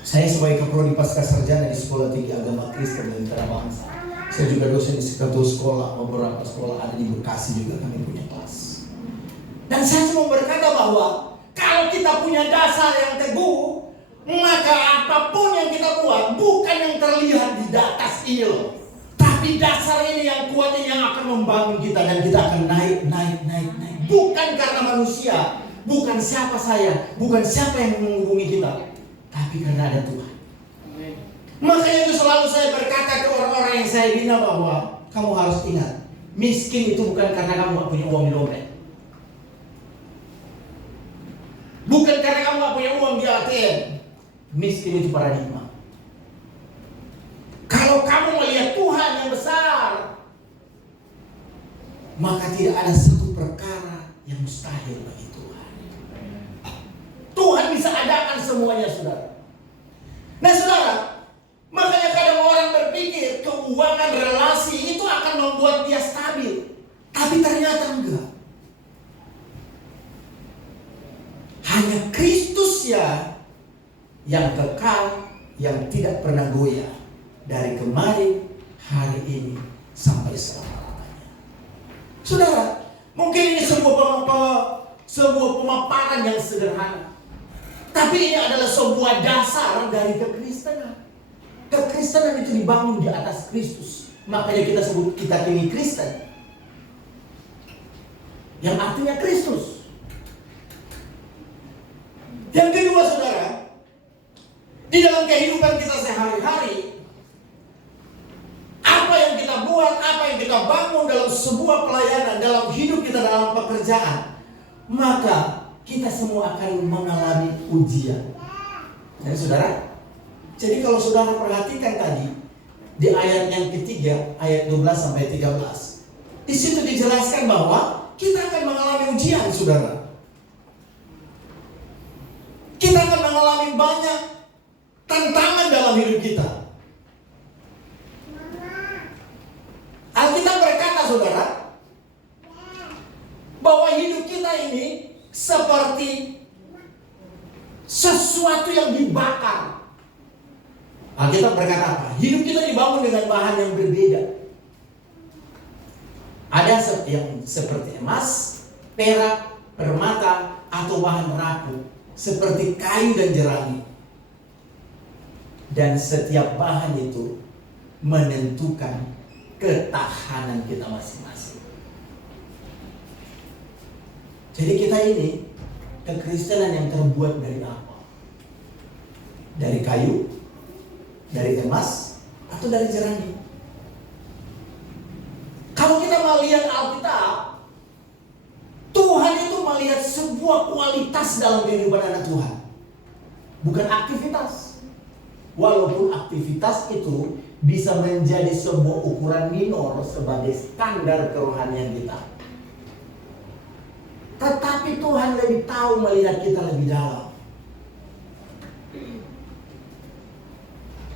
Saya sebagai kaprodi pasca sarjana di Sekolah Tinggi Agama Kristen dan Antarabangsa. Saya juga dosen di satu sekolah, beberapa sekolah ada di Bekasi juga kami punya kelas. Dan saya cuma berkata bahwa kalau kita punya dasar yang teguh, Maka apapun yang kita buat bukan yang terlihat di atas ini loh. Tapi dasar ini yang kuat ini yang akan membangun kita dan kita akan naik. Bukan karena manusia, bukan siapa saya, bukan siapa yang menghubungi kita, tapi karena ada Tuhan. Makanya itu selalu saya berkata ke orang-orang yang saya bina bahwa kamu harus ingat, miskin itu bukan karena kamu gak punya uang di dompet. Bukan karena kamu gak punya uang di ATM. Miskin itu paradigma. Kalau kamu melihat Tuhan yang besar, maka tidak ada satu perkara yang mustahil bagi Tuhan. Tuhan bisa adakan semuanya, saudara. Nah, saudara, makanya kadang orang berpikir keuangan relasi itu akan membuat dia stabil. Tapi ternyata enggak. Hanya Kristus ya yang kekal, yang tidak pernah goyah dari kemarin, hari ini, sampai selama-lamanya. Saudara, mungkin ini sebuah pemaparan yang sederhana, tapi ini adalah sebuah dasar dari kekristenan. Kekristenan itu dibangun di atas Kristus. Makanya kita sebut kita kini Kristen, yang artinya Kristus. Yang kedua, saudara, di dalam kehidupan kita sehari-hari, apa yang kita buat, apa yang kita bangun dalam sebuah pelayanan, dalam hidup kita, dalam pekerjaan, maka kita semua akan mengalami ujian. Dan saudara, jadi kalau saudara perhatikan tadi di ayat yang ketiga, ayat 12 sampai 13, di situ dijelaskan bahwa kita akan mengalami ujian, saudara. Kita akan mengalami banyak tantangan dalam hidup kita. Alkitab berkata, saudara, bahwa hidup kita ini seperti sesuatu yang dibakar. Alkitab berkata apa? Hidup kita dibangun dengan bahan yang berbeda. Ada yang seperti emas, perak, permata, atau bahan rapuh seperti kayu dan jerami. Dan setiap bahan itu menentukan ketahanan kita masing-masing. Jadi kita ini kekristenan yang terbuat dari apa? Dari kayu, dari emas, atau dari jerami? Kalau kita melihat Alkitab, Tuhan itu melihat sebuah kualitas dalam kehidupan anak Tuhan, bukan aktivitas. Walaupun aktivitas itu bisa menjadi sebuah ukuran minor sebagai standar kerohanian kita, tetapi Tuhan lebih tahu melihat kita lebih dalam.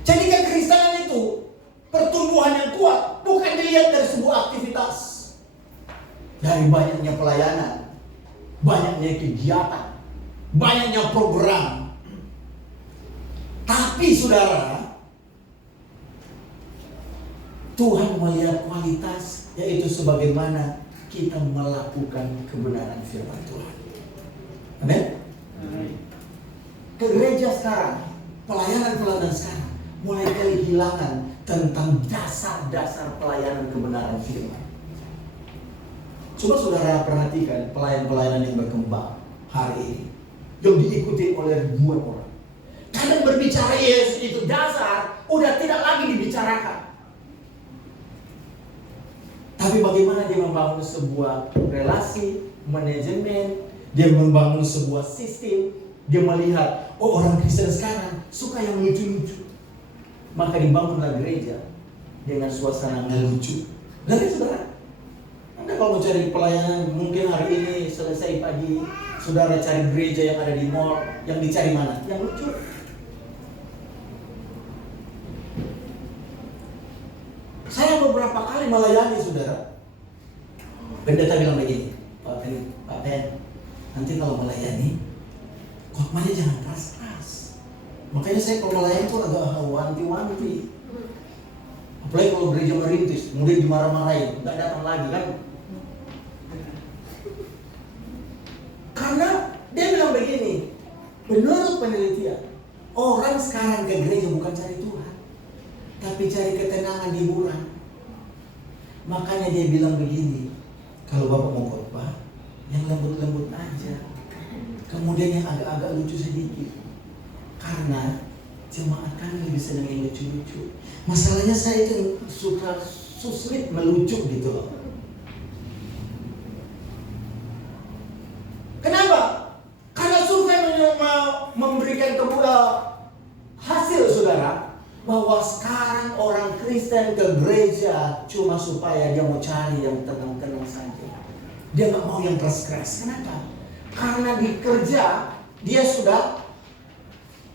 Jadi kekristenan itu pertumbuhan yang kuat bukan dilihat dari sebuah aktivitas, dari banyaknya pelayanan, banyaknya kegiatan, banyaknya program. Tapi saudara, Tuhan melihat kualitas, yaitu sebagaimana kita melakukan kebenaran firman Tuhan. Amin. Ke gereja sekarang, pelayanan sekarang mulai kehilangan tentang dasar-dasar pelayanan kebenaran firman. Coba saudara perhatikan pelayanan yang berkembang hari ini, yang diikuti oleh ribuan orang. Kadang berbicara Yesus itu dasar, udah tidak lagi dibicarakan. Tapi bagaimana dia membangun sebuah relasi, manajemen, dia membangun sebuah sistem, dia melihat, oh orang Kristen sekarang suka yang lucu-lucu. Maka dibangunlah gereja dengan suasana ngelucu. Lihat saudara, Anda kalau mau cari pelayanan, mungkin hari ini selesai pagi, saudara cari gereja yang ada di mall, yang dicari mana? Yang lucu. Saya beberapa kali melayani, saudara. Pendeta bilang begini, Pak Ben, nanti kalau melayani, khotbahnya jangan keras-keras. Makanya saya kalau melayani itu agak wanti-wanti. Apalagi kalau gereja merintis, kemudian dimarah-marahin, nggak datang lagi kan? Karena dia bilang begini, menurut penelitian, Orang sekarang ke gereja bukan cari Tuhan, tapi cari ketenangan, hiburan. Makanya dia bilang begini, kalau Bapak mau khotbah, yang lembut-lembut aja. Kemudian yang agak-agak lucu sedikit. Karena jemaat kami lebih senang yang lucu-lucu. Masalahnya saya itu suka sulit melucu gitu loh. Kenapa? Karena survei memberikan hasil saudara, bahwa sekarang orang Kristen ke gereja cuma supaya dia mau cari yang tenang-tenang saja. Dia gak mau yang keras-keras. Kenapa? Karena di kerja dia sudah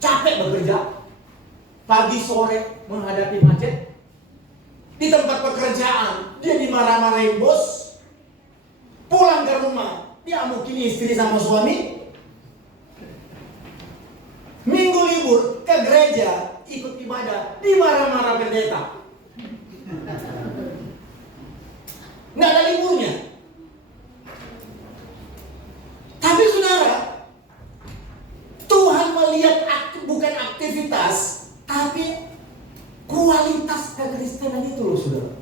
capek bekerja, pagi sore menghadapi macet. Di tempat pekerjaan dia dimarah-marahin bos. Pulang ke rumah dia mungkin istri sama suami. Minggu libur ke gereja ikut ibadah, dimarah-marah pendeta. Nggak ada liburnya. Tapi saudara, Tuhan melihat bukan aktivitas, tapi kualitas kekristenan itu loh saudara.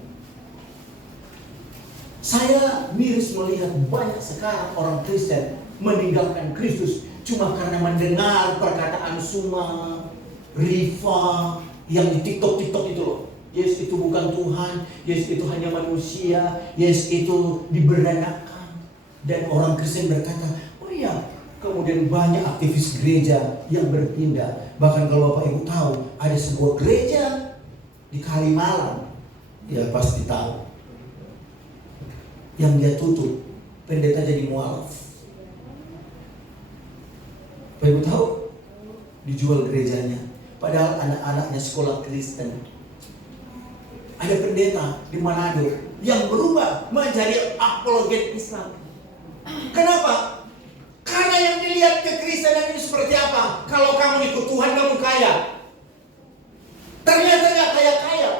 Saya miris melihat banyak sekarang orang Kristen meninggalkan Kristus cuma karena mendengar perkataan Suma, Riva yang di TikTok itu loh. Yes, itu bukan Tuhan. Yes, itu hanya manusia. Yes, itu diberanakan. Dan orang Kristen berkata, oh iya. Kemudian banyak aktivis gereja yang berpindah. Bahkan kalau Bapak Ibu tahu, ada sebuah gereja di Kalimalang, ya pasti tahu, yang dia tutup, pendeta jadi mualaf. Bapak Ibu tahu, dijual gerejanya. Padahal anak-anaknya sekolah Kristen. Ada pendeta di Manado yang berubah menjadi apologet Islam. Kenapa? Karena yang dilihat kekristenan ini seperti apa? Kalau kamu ikut Tuhan, kamu kaya. Ternyata gak kaya-kaya.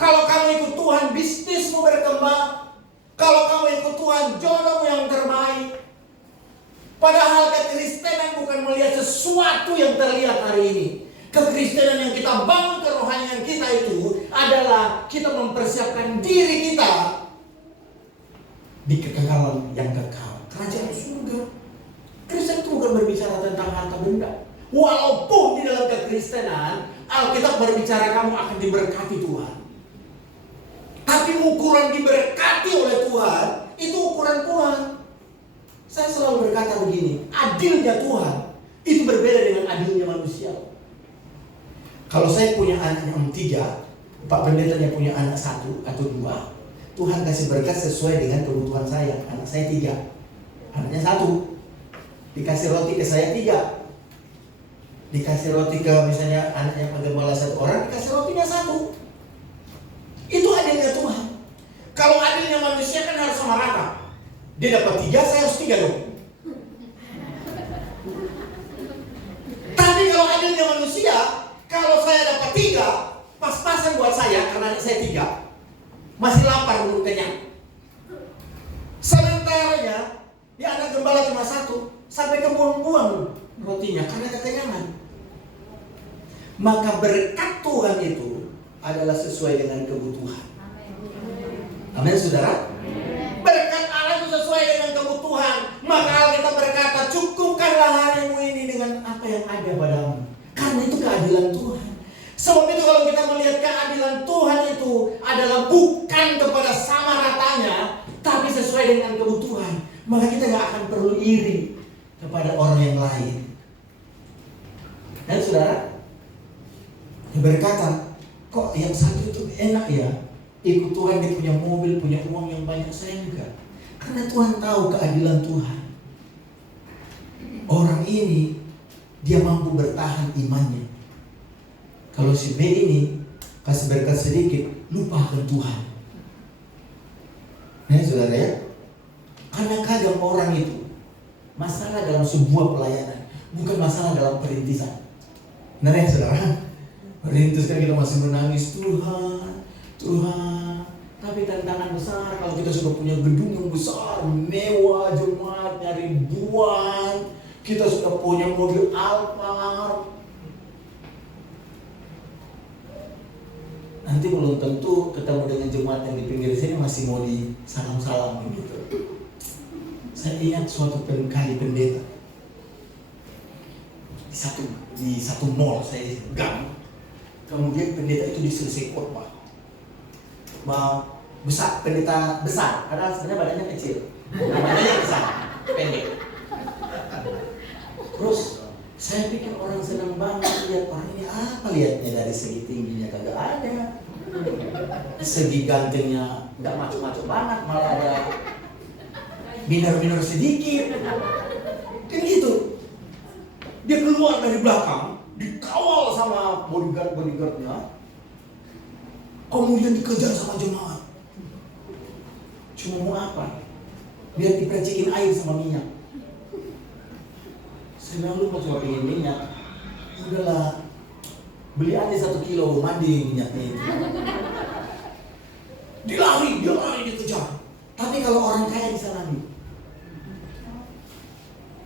Kalau kamu ikut Tuhan, bisnismu berkembang. Kalau kamu ikut Tuhan, jodohmu yang terbaik. Padahal kekristenan bukan melihat sesuatu yang terlihat hari ini. Kekristenan yang kita bangun, kerohanian kita itu adalah kita mempersiapkan diri kita di kekekalan yang kekal, kerajaan surga. Kristen itu bukan berbicara tentang harta benda. Walaupun di dalam kekristenan Alkitab berbicara kamu akan diberkati Tuhan. Tapi ukuran diberkati oleh Tuhan itu ukuran Tuhan. Saya selalu berkata begini, adilnya Tuhan itu berbeda dengan adilnya manusia. Kalau saya punya anak yang 3, Pak Pendetanya punya anak 1 atau 2, Tuhan kasih berkat sesuai dengan kebutuhan saya. Anak saya 3, anaknya 1. Dikasih roti ke saya 3. Dikasih roti ke misalnya anaknya penggembala 1 orang, dikasih rotinya 1. Itu adilnya Tuhan. Kalau adilnya manusia kan harus sama rata. Dia dapat 3, saya harus 3 dong. Tapi kalau adilnya manusia, kalau saya dapat 3, pas-pasan buat saya karena anak saya 3. Masih lapar belum kenyang. Sementaranya ya anak gembala cuma 1, sampai kebuang-buang rotinya karena kekenyangan. Maka berkat Tuhan itu adalah sesuai dengan kebutuhan. Amin saudara. Berkat Allah itu sesuai dengan kebutuhan. Maka Alkitab berkata, cukupkanlah harimu ini dengan apa yang ada padamu. Karena itu keadilan Tuhan. Sebab itu kalau kita melihat keadilan Tuhan itu adalah bukan kepada sama ratanya, tapi sesuai dengan kebutuhan, maka kita gak akan perlu iri kepada orang yang lain. Dan saudara, dia berkata, kok yang satu itu enak ya, ikut Tuhan, dia punya mobil, punya uang yang banyak, saya enggak. Karena Tuhan tahu keadilan Tuhan. Orang ini dia mampu bertahan imannya. Kalau si B ini kasih berkat sedikit, lupakan Tuhan. Nah saudara ya, karena kadang orang itu masalah dalam sebuah pelayanan, bukan masalah dalam perintisan. Nah ya saudara, perintis kan kita masih menangis, Tuhan, Tuhan. Tapi tantangan besar kalau kita sudah punya gedung yang besar, mewah, jemaatnya ribuan, kita sudah punya mobil Alphard, nanti belum tentu ketemu dengan jemaat yang di pinggir sini masih mau di salam-salam gitu. Saya ingat suatu kali pendeta di satu mall saya gang. Kemudian pendeta itu diselesai khotbah. Besar, pendeta besar, padahal sebenarnya badannya kecil. Badannya besar, pendek. Terus saya pikir orang senang banget lihat orang ini, apa lihatnya dari segi tingginya kagak ada, segi gantengnya nggak maco-maco banget, malah ada minor-minor sedikit. Kan gitu. Dia keluar dari belakang, dikawal sama bodyguardnya, kemudian dikejar sama jemaat. Cuma mau apa? Biar dipercikin air sama minyak. Saya bilang, lu mau coba pengen minyak? Udahlah, beli aja 1 kilo, mandi minyaknya itu. Dia lari dikejar. Tapi kalau orang kaya bisa lari.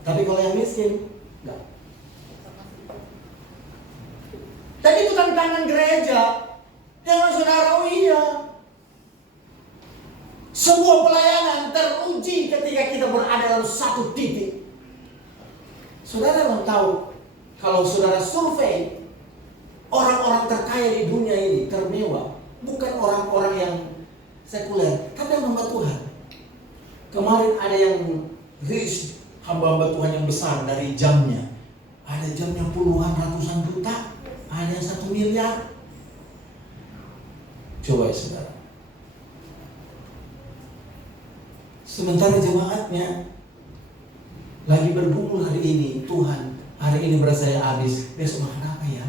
Tapi kalau yang miskin, enggak. Dan itu tantangan gereja. Jangan saudara, oh iya. Sebuah pelayanan teruji ketika kita berada dalam satu titik. Saudara mau tahu, kalau saudara survei orang-orang terkaya di dunia ini, termewah, bukan orang-orang yang sekuler, tapi hamba Tuhan. Kemarin ada yang rich, hamba-hamba Tuhan yang besar dari jamnya. Ada jamnya puluhan, ratusan juta, ada yang 1 miliar. Coba ya saudara. Sementara jemaatnya lagi bergumul hari ini, Tuhan, hari ini beras saya habis, besok makan apa ya?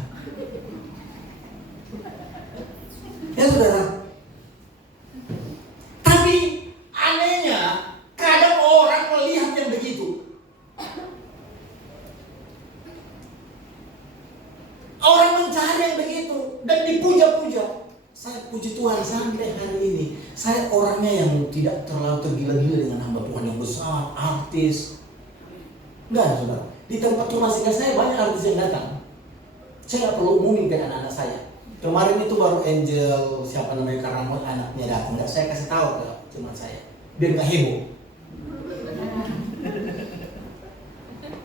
Ya saudara. Tapi anehnya, kadang orang melihat yang begitu. Orang mencari yang begitu dan dipuja-puja. Saya puji Tuhan sampai hari ini. Saya orangnya yang tidak terlalu tergila-gila dengan hamba Tuhan yang besar, artis. Enggak, saudara. Di tempat rumah singgah saya banyak artis yang datang. Saya nggak perlu umumin ke anak-anak saya. Kemarin itu baru Angel, siapa namanya, karena anaknya datang. Nggak, saya kasih tahu ke teman saya, biar nggak heboh.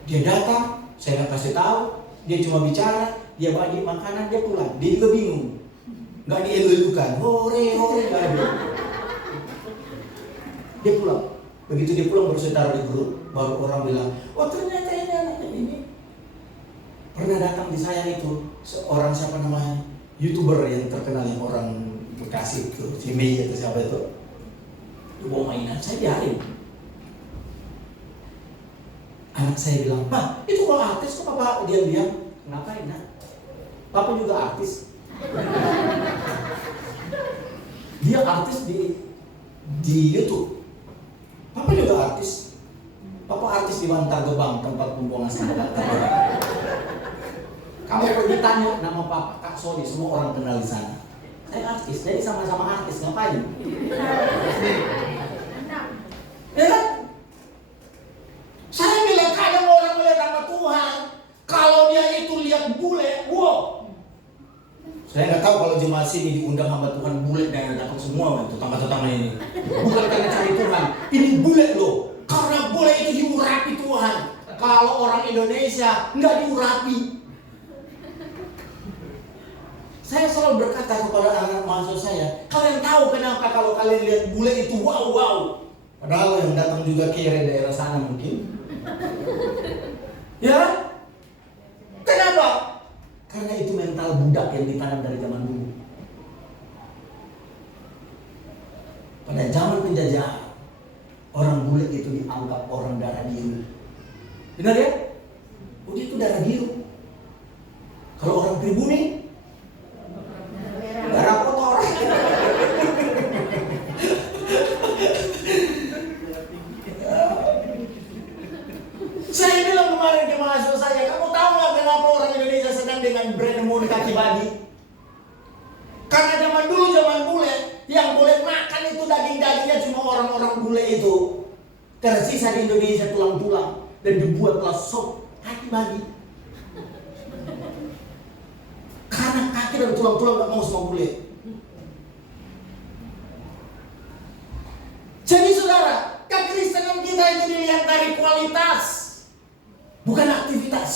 Dia datang, saya nggak kasih tahu. Dia cuma bicara, dia bagi makanan, dia pulang. Dia juga bingung. Nggak dielu-elukan, hore, nggak ada. Dia pulang. Begitu dia pulang baru saya taruh di grup. Baru orang bilang, oh ternyata ini anaknya ini. Pernah datang di saya itu seorang siapa namanya, YouTuber yang terkenal yang orang Bekasi itu, si Mei atau siapa itu. Dia bawa mainan, saya biarin. Anak saya bilang, Pak, itu kalau artis kok Papa diam-diam? Ngapain nak? Papa juga artis. Dia artis di YouTube. Papa juga artis. Papa artis di Bantar Gebang, tempat pembuangan sampah Bantar Gebang. Kamu pergi tanya nama Papa, Kak Sodi, semua orang kenal di sana. Saya artis, jadi sama-sama artis, ngapain? Ya kan? Saya bilang kadang orang melihat nama Tuhan, kalau dia itu lihat bule, wow. Saya nggak tahu kalau jemaat sini diundang hamba Tuhan bule dan datang semua tetangga-tetangga ini. Bukan karena cari Tuhan, ini bule loh. Karena bule itu diurapi Tuhan. Kalau orang Indonesia nggak diurapi. Saya selalu berkata kepada anak mahasiswa saya, kalian tahu kenapa kalau kalian lihat bule itu wow. Padahal yang datang juga kere daerah sana mungkin. Ya? Kenapa? Karena itu mental budak yang ditanam dari zaman dulu. Pada zaman penjajahan, orang bule itu dianggap orang darah biru. Benar ya? Oh, dia itu darah biru. Kalau orang pribumi, darah kotor. Saya bilang kemarin ke mahasiswa saya, kamu tahu nggak kenapa orang Indonesia senang dengan brand kaki badi? Karena zaman dulu, zaman bule, yang boleh makan itu daging-dagingnya cuma orang-orang bule itu. Tersisa di Indonesia tulang-tulang dan dibuatlah sop kaki badi. Karena kaki dan tulang-tulang nggak mau sama bule. Jadi saudara, kekristenan kita itu dilihat dari kualitas, bukan aktivitas.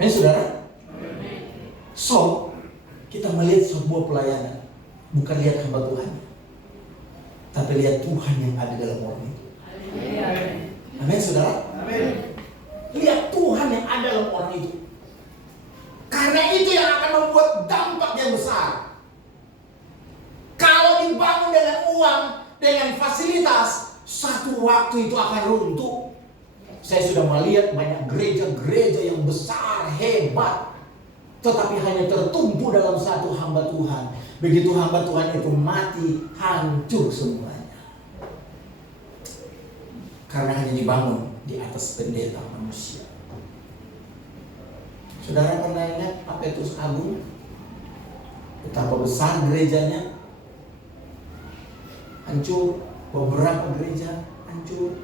Saudara? So, kita melihat sebuah pelayanan, bukan lihat hamba Tuhan, tapi lihat Tuhan yang ada dalam orang itu. Amin, saudara? Amin. Lihat Tuhan yang ada dalam orang itu. Karena itu yang akan membuat dampak yang besar. Kalau dibangun dengan uang, dengan fasilitas, satu waktu itu akan runtuh. Saya sudah melihat banyak gereja-gereja yang besar, hebat, tetapi hanya tertumpu dalam satu hamba Tuhan. Begitu hamba Tuhan itu mati, hancur semuanya. Karena hanya dibangun di atas pendeta manusia. Saudara pernah ingat Petrus Agung? Betapa besar gerejanya? Hancur. Beberapa gereja hancur.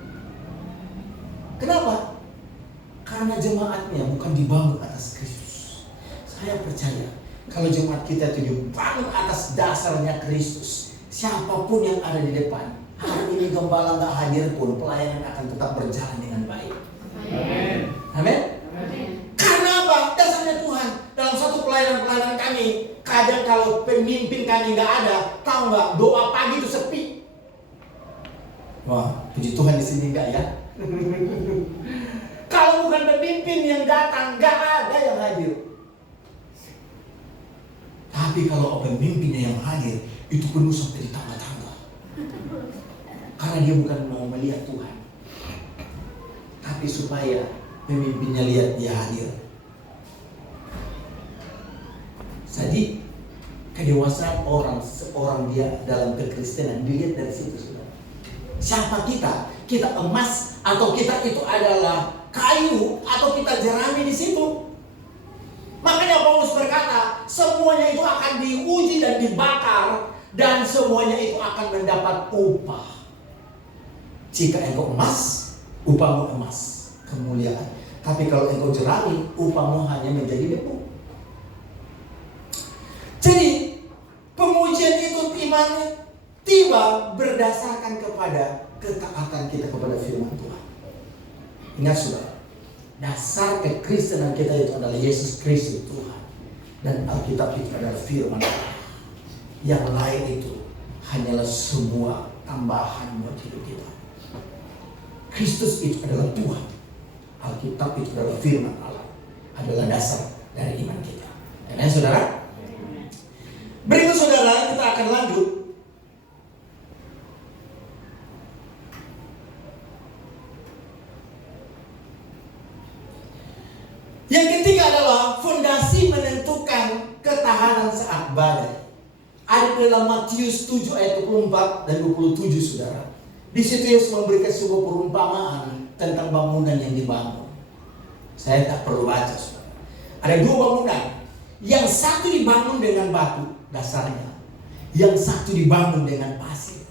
Kenapa? Karena jemaatnya bukan dibangun atas Kristus. Saya percaya kalau jemaat kita itu dibangun atas dasarnya Kristus, siapapun yang ada di depan, hari ini gembala nggak hadir pun, pelayanan akan tetap berjalan dengan baik. Amin. Amin. Karena apa? Dasarnya Tuhan. Dalam satu pelayanan kami, kadang kalau pemimpin kami nggak ada, tahu nggak? Doa pagi itu sepi. Wah, puji Tuhan di sini nggak ya? Kalau bukan pemimpin yang datang, nggak ada yang hadir. Tapi kalau pemimpinnya yang hadir, itu penuh sampai di tangga-tangga. Karena dia bukan mau melihat Tuhan, tapi supaya pemimpinnya lihat dia hadir. Jadi kedewasaan seorang dia dalam kekristenan dilihat dari situ, saudara. Siapa kita? Kita emas atau kita itu adalah kayu atau kita jerami di situ? Makanya Paulus berkata, semuanya itu akan diuji dan dibakar, dan semuanya itu akan mendapat upah. Jika engkau emas, upahmu emas, kemuliaan. Tapi kalau engkau jerami, upahmu hanya menjadi debu. Jadi pengujian itu tiba berdasarkan kepada ketaatan kita kepada firman Tuhan. Ingat saudara, dasar kekristenan kita itu adalah Yesus Kristus Tuhan, dan Alkitab itu adalah firman Tuhan. Yang lain itu hanyalah semua tambahan buat hidup kita. Kristus itu adalah Tuhan, Alkitab itu adalah firman Allah, adalah dasar dari iman kita. Ya, saudara. Berikut saudara, kita akan lanjut. Yang ketiga adalah fondasi menentukan ketahanan saat badai. Ada dalam Matius 7 ayat 24 dan 27, saudara. Di situ Yesus memberikan sebuah perumpamaan tentang bangunan yang dibangun. Saya tak perlu baca, saudara. Ada dua bangunan. Yang satu dibangun dengan batu dasarnya, yang satu dibangun dengan pasir,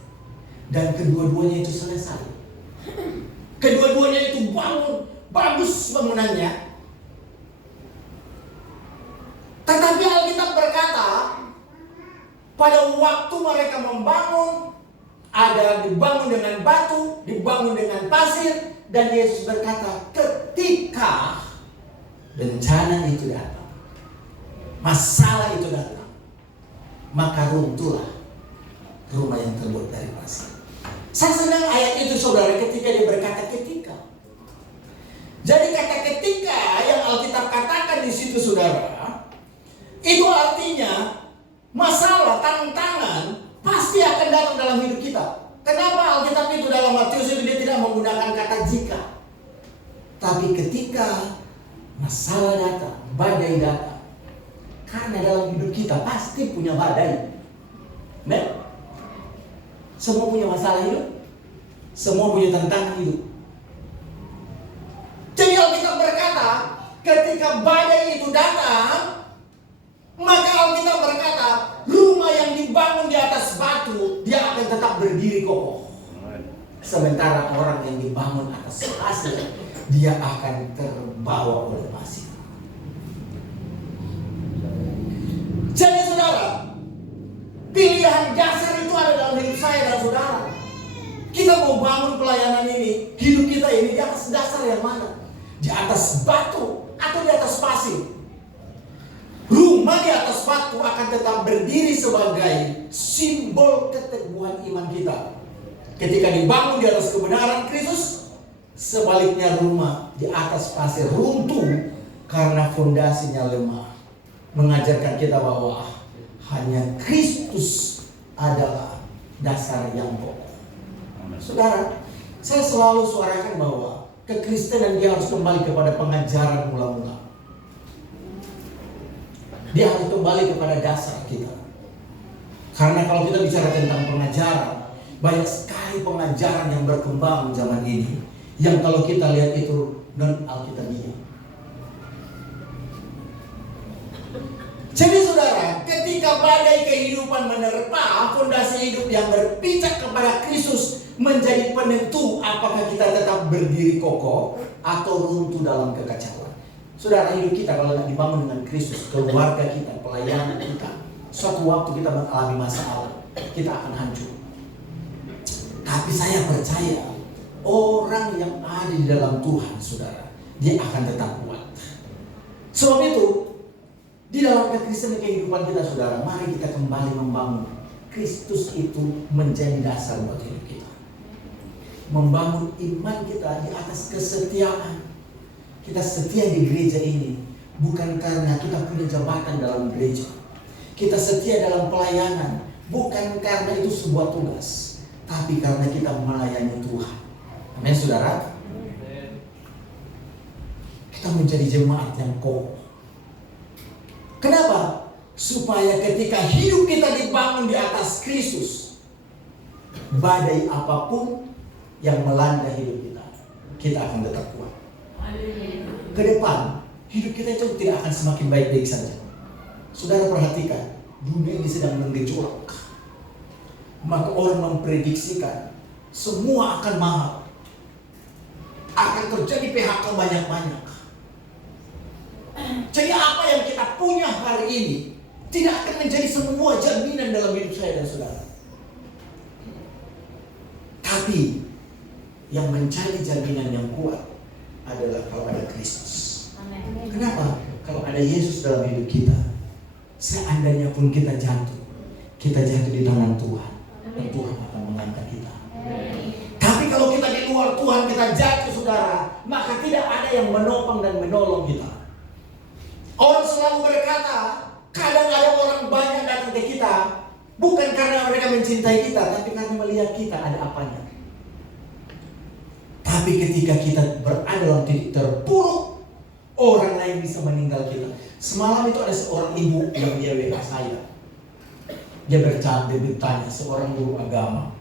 dan kedua-duanya itu selesai. Kedua-duanya itu bangun, bagus bangunannya. Tetapi Alkitab berkata, pada waktu mereka membangun, ada dibangun dengan batu, dibangun dengan pasir, dan Yesus berkata, ketika bencana itu datang, masalah itu datang, maka runtuhlah rumah yang terbuat dari pasir. Saya senang ayat itu, saudara, ketika dia berkata ketika. Jadi kata ketika yang Alkitab katakan di situ, saudara, itu artinya masalah, tantangan pasti akan datang dalam hidup kita. Kenapa Alkitab itu dalam Matius itu dia tidak menggunakan kata jika, tapi ketika masalah datang, badai datang. Karena dalam hidup kita pasti punya badai. Nah, semua punya masalah hidup, semua punya tantangan hidup. Jadi Alkitab berkata, ketika badai itu datang, maka Alkitab berkata, rumah yang dibangun di atas batu, dia akan tetap berdiri kokoh. Sementara orang yang dibangun atas pasir, dia akan terbawa oleh pasir. Jadi saudara, pilihan dasar itu ada dalam hidup saya dan saudara. Kita mau bangun pelayanan ini, hidup kita ini di atas dasar yang mana? Di atas batu atau di atas pasir? Rumah di atas batu akan tetap berdiri sebagai simbol keteguhan iman kita. Ketika dibangun di atas kebenaran Kristus, sebaliknya rumah di atas pasir runtuh karena fondasinya lemah. Mengajarkan kita bahwa hanya Kristus adalah dasar yang pokok. Saudara, saya selalu suarakan bahwa kekristenan dia harus kembali kepada pengajaran mula-mula. Dia harus kembali kepada dasar kita. Karena kalau kita bicara tentang pengajaran, banyak sekali pengajaran yang berkembang zaman ini, yang kalau kita lihat itu non-alkitabiah. Jadi saudara, ketika badai kehidupan menerpa, fondasi hidup yang berpijak kepada Kristus menjadi penentu apakah kita tetap berdiri kokoh atau runtuh dalam kekacauan. Saudara, hidup kita kalau tidak dibangun dengan Kristus, keluarga kita, pelayanan kita, suatu waktu kita mengalami masalah, kita akan hancur. Tapi saya percaya orang yang ada di dalam Tuhan, saudara, dia akan tetap kuat. Sebab itu, di dalam kekristenan kehidupan kita, saudara, mari kita kembali membangun Kristus itu menjadi dasar buat hidup kita. Membangun iman kita di atas kesetiaan. Kita setia di gereja ini bukan karena kita punya jabatan dalam gereja. Kita setia dalam pelayanan bukan karena itu sebuah tugas, tapi karena kita melayani Tuhan. Amin, saudara. Kita menjadi jemaat yang kokoh. Kenapa? Supaya ketika hidup kita dibangun di atas Kristus, badai apapun yang melanda hidup kita, kita akan tetap kuat. Ke depan, hidup kita itu tidak akan semakin baik-baik saja. Saudara perhatikan, dunia ini sedang menggejolak. Maka orang memprediksikan semua akan mahal. Akan terjadi PHK banyak-banyak. Jadi apa yang kita punya hari ini tidak akan menjadi semua jaminan dalam hidup saya dan saudara. Tapi yang menjadi jaminan yang kuat adalah kalau ada Kristus. Kenapa? Kalau ada Yesus dalam hidup kita, seandainya pun kita jatuh di tangan Tuhan, dan Tuhan akan mengangkat kita. Tapi kalau kita di luar Tuhan, kita jatuh, saudara, maka tidak ada yang menopang dan menolong kita. Orang selalu berkata, kadang ada orang banyak datang ke kita, bukan karena mereka mencintai kita, tapi karena melihat kita ada apanya. Tapi ketika kita berada dalam titik terpuruk, orang lain bisa meninggal kita. Semalam itu ada seorang ibu yang dia WA saya. Dia bertanya, seorang guru agama.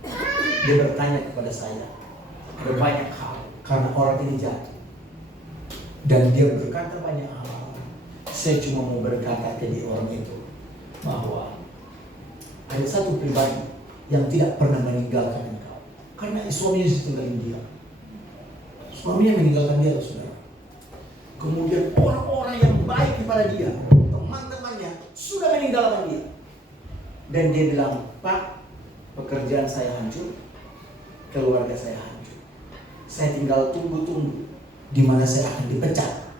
Dia bertanya kepada saya, ada banyak hal karena orang ini jatuh. Dan dia berkata banyak hal. Saya cuma mau berkata ke dia orang itu bahwa ada satu pribadi yang tidak pernah meninggalkan engkau. Karena suaminya tinggalin dia. Suaminya meninggalkan dia, saudara. Kemudian orang-orang yang baik kepada dia, teman-temannya sudah meninggalkan dia. Dan dia bilang, Pak, pekerjaan saya hancur, keluarga saya hancur. Saya tinggal tunggu-tunggu di mana saya akan dipecat.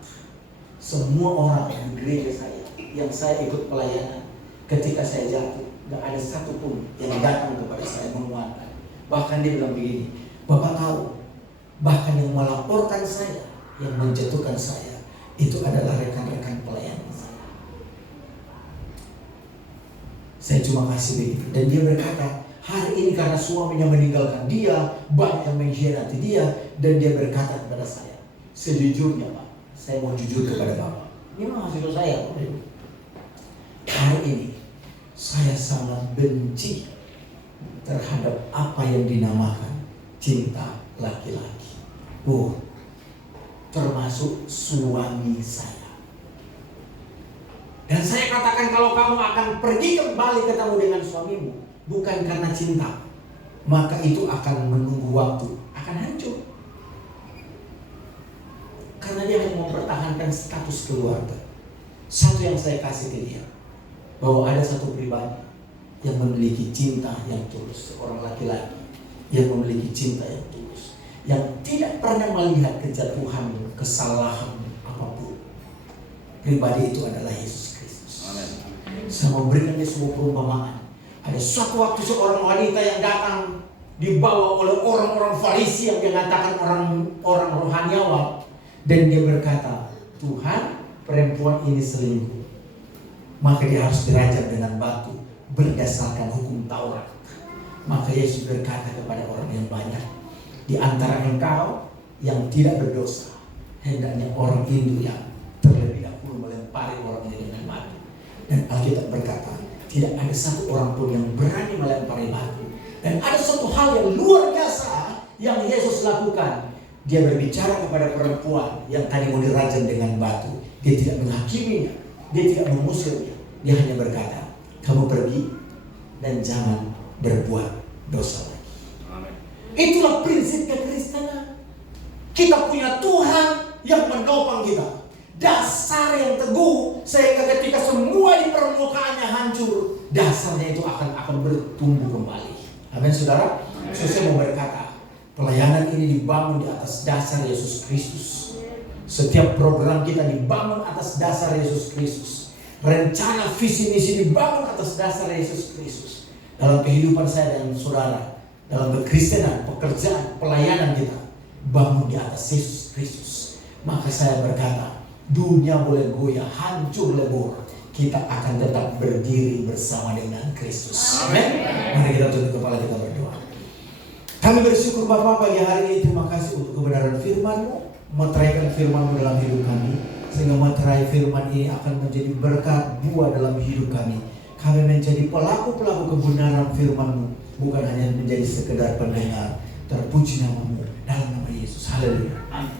Semua orang di gereja saya yang saya ikut pelayanan, ketika saya jatuh, gak ada satupun yang datang kepada saya menguatkan. Bahkan dia bilang begini, Bapak tahu, bahkan yang melaporkan saya, yang menjatuhkan saya, itu adalah rekan-rekan pelayanan saya. Saya cuma kasih begitu. Dan dia berkata, hari ini karena suaminya meninggalkan dia, banyak yang mengkhianati dia, dan dia berkata kepada saya, sejujurnya Pak, saya mau jujur kepada Bapak. Ini mahasiswa saya. Hari ini saya sangat benci terhadap apa yang dinamakan cinta laki-laki. Termasuk suami saya. Dan saya katakan kalau kamu akan pergi kembali ketemu dengan suamimu, bukan karena cinta, maka itu akan menunggu waktu, akan hancur. Karena dia hanya mempertahankan status keluarga. Satu yang saya kasih ke dia, bahwa ada satu pribadi yang memiliki cinta yang tulus, seorang laki-laki yang memiliki cinta yang tulus, yang tidak pernah melihat kejatuhan, kesalahan apapun. Pribadi itu adalah Yesus Kristus. Saya memberikan dia sebuah perumpamaan. Ada suatu waktu seorang wanita yang datang dibawa oleh orang-orang Farisi yang mengatakan orang rohaniawan, dan dia berkata, Tuhan, perempuan ini selingkuh, maka dia harus dirajam dengan batu berdasarkan hukum Taurat. Maka Yesus berkata kepada orang yang banyak, di antara engkau yang tidak berdosa, hendaknya orang itu yang terlebih dahulu melempari orang ini dengan batu. Dan Alkitab berkata, tidak ada satu orang pun yang berani melempari batu. Dan ada suatu hal yang luar biasa yang Yesus lakukan. Dia berbicara kepada perempuan yang tadi mau dirajam dengan batu. Dia tidak menghakiminya, dia tidak mengusirnya. Dia hanya berkata, kamu pergi dan jangan berbuat dosa lagi. Amen. Itulah prinsip kekristenan. Kita punya Tuhan yang menopang kita, dasar yang teguh, sehingga ketika semua di permukaannya hancur, dasarnya itu akan bertumbuh kembali. Amin, saudara. Saya mau berkata, pelayanan ini dibangun di atas dasar Yesus Kristus. Setiap program kita dibangun atas dasar Yesus Kristus. Rencana visi misi dibangun atas dasar Yesus Kristus. Dalam kehidupan saya dan saudara, dalam berkristenan, pekerjaan, pelayanan kita bangun di atas Yesus Kristus. Maka saya berkata, dunia boleh goyah, hancur lebur, kita akan tetap berdiri bersama dengan Kristus. Amin. Mari kita tutup kepala, kita berdoa. Kami bersyukur Bapa pagi hari ini, terima kasih untuk kebenaran firman-Mu. Meteraikan firman-Mu dalam hidup kami, sehingga meterai firman ini akan menjadi berkat buah dalam hidup kami. Kami menjadi pelaku-pelaku kebenaran firman-Mu, bukan hanya menjadi sekedar pendengar. Terpuji nama-Mu dalam nama Yesus. Haleluya. Amin.